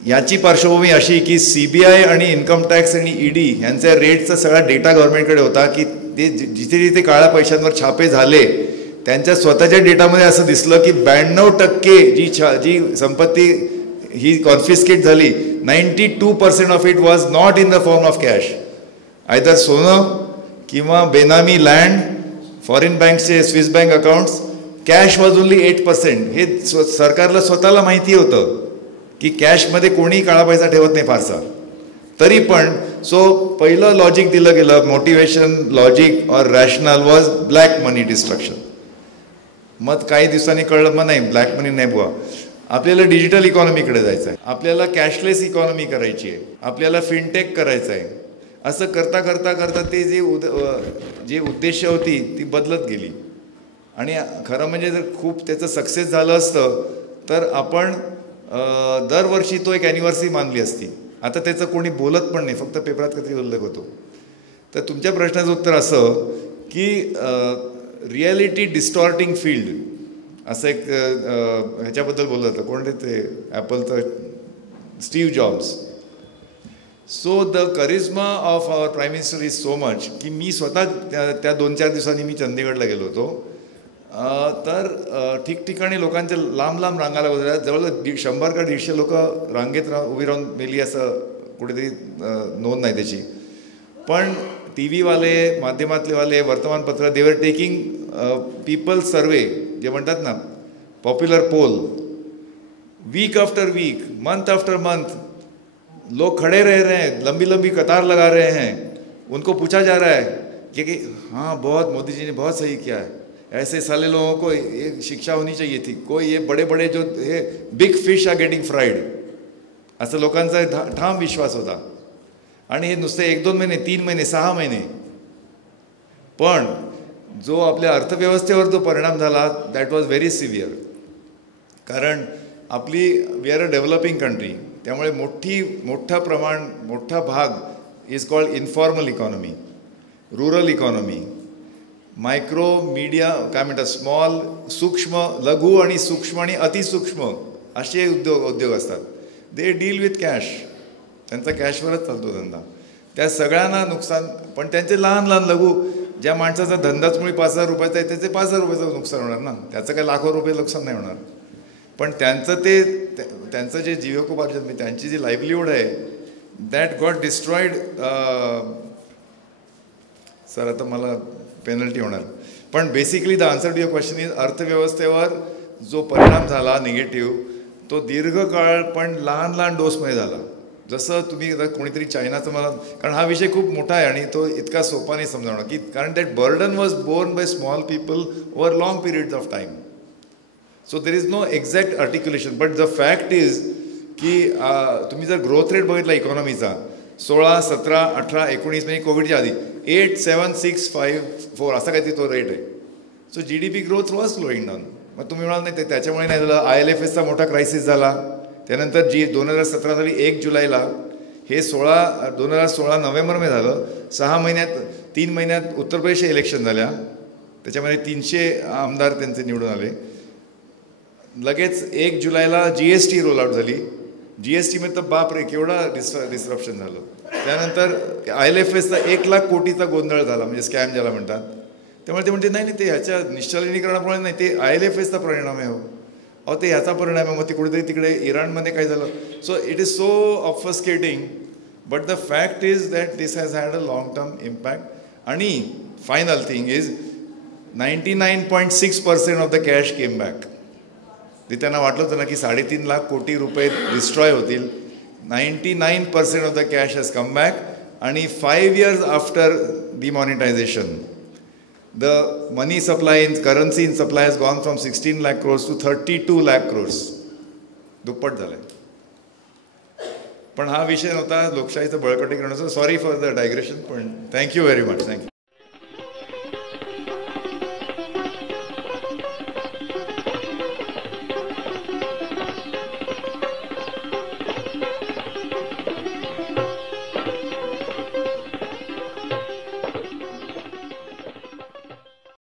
याची पार्श्वभूमी अशी की CBI आणि इन्कम टॅक्स आणि ED यांच्या रेटचा सगळा डेटा गव्हर्नमेंटकडे होता की ते जिथे जिथे काळ्या पैशांवर छापे झाले त्यांच्या स्वतःच्या डेटामध्ये असं दिसलं की 92% जी संपत्ती ही कॉन्फिस्केट झाली, 92% of it was not in the form of cash. Either सोनं किंवा बेनामी लँड, फॉरेन बँकचे Swiss bank accounts. Cash was only 8%. हे सरकारला स्वतःला माहिती होतं की कॅशमध्ये कोणीही काळा पैसा ठेवत नाही फारसा. तरी पण पहिलं लॉजिक दिलं गेलं, motivation logic or rational was black money destruction. मग काही दिवसांनी कळलं मग नाही, ब्लॅक मनी नाही बुवा, आपल्याला डिजिटल इकॉनॉमीकडे जायचं आहे, आपल्याला कॅशलेस इकॉनॉमी करायची आहे, आपल्याला फिनटेक करायचं आहे. असं करता करता करता ते जे उद्देश होती ती बदलत गेली. आणि खरं म्हणजे जर खूप त्याचं सक्सेस झालं असतं तर आपण दरवर्षी तो एक ॲनिव्हर्सरी मानली असती. आता त्याचं कोणी बोलत पण नाही, फक्त पेपरात कधी उल्लेख होतो. तर तुमच्या प्रश्नाचं उत्तर असं की रिॲलिटी डिस्टॉर्टिंग फील्ड असं एक ह्याच्याबद्दल बोललं जातं. कोणते ते ॲपलचं Steve Jobs. So the charisma of our prime minister is so much की मी स्वतः त्या 2-4 दिवसांनी मी चंदीगडला गेलो होतो. तर ठिकठिकाणी लोकांच्या लांब लांब रांगा लागत होत्या. जवळजवळ 100 का 150 लोक रांगेत उभी राहून मेली असं कुठेतरी नोंद नाही त्याची. पण TV वाले, माध्यमातले वाले, वर्तमानपत्र, दे वर टेकिंग पीपल सर्वे जे म्हणतात ना, popular poll, week after week, month after month लोग खड़े रह रहे हैं, लंबी लंबी कतार लगा रहे हैं. उनको पूछा जा रहा है कि हाँ बहुत मोदी जी ने बहुत सही किया है, ऐसे साले लोगों को ये शिक्षा होनी चाहिए थी. कोई ये बड़े बड़े जो हे big fish are getting fried असं लोकांचा ठाम विश्वास होता. आणि हे नुसते 1-2 महिने, 3 महिने, 6 महिने. पण जो आपल्या अर्थव्यवस्थेवर जो परिणाम झाला दॅट वॉज व्हेरी सिव्हिअर. कारण we are a developing country, त्यामुळे मोठा भाग is called informal economy, rural economy, micro, media, काय म्हणतात, स्मॉल, सूक्ष्म, लघु आणि सूक्ष्म आणि अतिसूक्ष्म असे उद्योग असतात. दे डील विथ कॅश, त्यांचा कॅशवरच चालतो धंदा. त्या सगळ्यांना नुकसान. पण त्यांचे लहान लहान लघु, ज्या माणसाचा धंदाच मुळे 5,000 रुपयाचा आहे त्याचे 5,000 रुपयाचं नुकसान होणार ना, त्याचं काही लाखो रुपये नुकसान नाही होणार. पण त्यांचं ते त्यांचं जे जीवकोपार्जन म्हणजे त्यांची जी लाईव्हलीहूड आहे दॅट गॉट डिस्ट्रॉईड. सर आता मला पेनल्टी होणार, पण basically the answer to your question is अर्थव्यवस्थेवर जो परिणाम झाला निगेटिव्ह तो दीर्घकाळ पण लहान लहान डोसमध्ये झाला. जसं तुम्ही कोणीतरी चायनाचं मला, कारण हा विषय खूप मोठा आहे आणि तो इतका सोपा नाही समजावणार की, कारण that burden was borne by small people over long periods of time. So there is no exact articulation, but the fact is की तुम्ही जर ग्रोथ रेट बघितला इकॉनॉमीचा 16, 17, 18, 19 म्हणजे कोविडच्या आधी 8, 7, 6, 5, 4 असा काहीतरी तो रेट आहे. So GDP growth was slowing down. मग तुम्ही म्हणाल नाही ते त्याच्यामुळे नाही झालं, IL&FSचा मोठा क्रायसिस झाला, त्यानंतर 2017 साली 1 जुलैला हे 2016 नोव्हेंबरमध्ये झालं. 6 महिन्यात 3 महिन्यात उत्तर प्रदेश इलेक्शन झाल्या, त्याच्यामध्ये 300 आमदार त्यांचे निवडून आले. लगेच 1 जुलैला GST रोल आउट झाली. GSTमध्ये तर बापरे केवढा डिस्रप्शन झालं. त्यानंतर IL&FSचा 1 लाख कोटीचा गोंधळ झाला, म्हणजे स्कॅम ज्याला म्हणतात. त्यामुळे ते म्हणते नाही ते ह्याच्या निश्चलनीकरणाप्रमाणे नाही, ते IL&FSचा परिणाम आहे. अहो ते ह्याचा परिणाम आहे. मग ते कुठेतरी तिकडे इराणमध्ये काय झालं. So it is so obfuscating, but the fact is that this has had a long term impact. आणि final thing is 99.6% of the cash came back. ते त्यांना वाटलं होतं ना की 3.5 लाख कोटी रुपये डिस्ट्रॉय होतील. 99% of the cash has come back. आणि 5 years after demonetisation the money supply in currency in supply has gone from 16 lakh crores to 32 lakh crores. दुप्पट झालं आहे. पण हा विषय नव्हता लोकशाहीचं बळकटीकरणाचा. सॉरी फॉर द डायग्रेशन, पण थँक्यू व्हेरी मच. थँक्यू.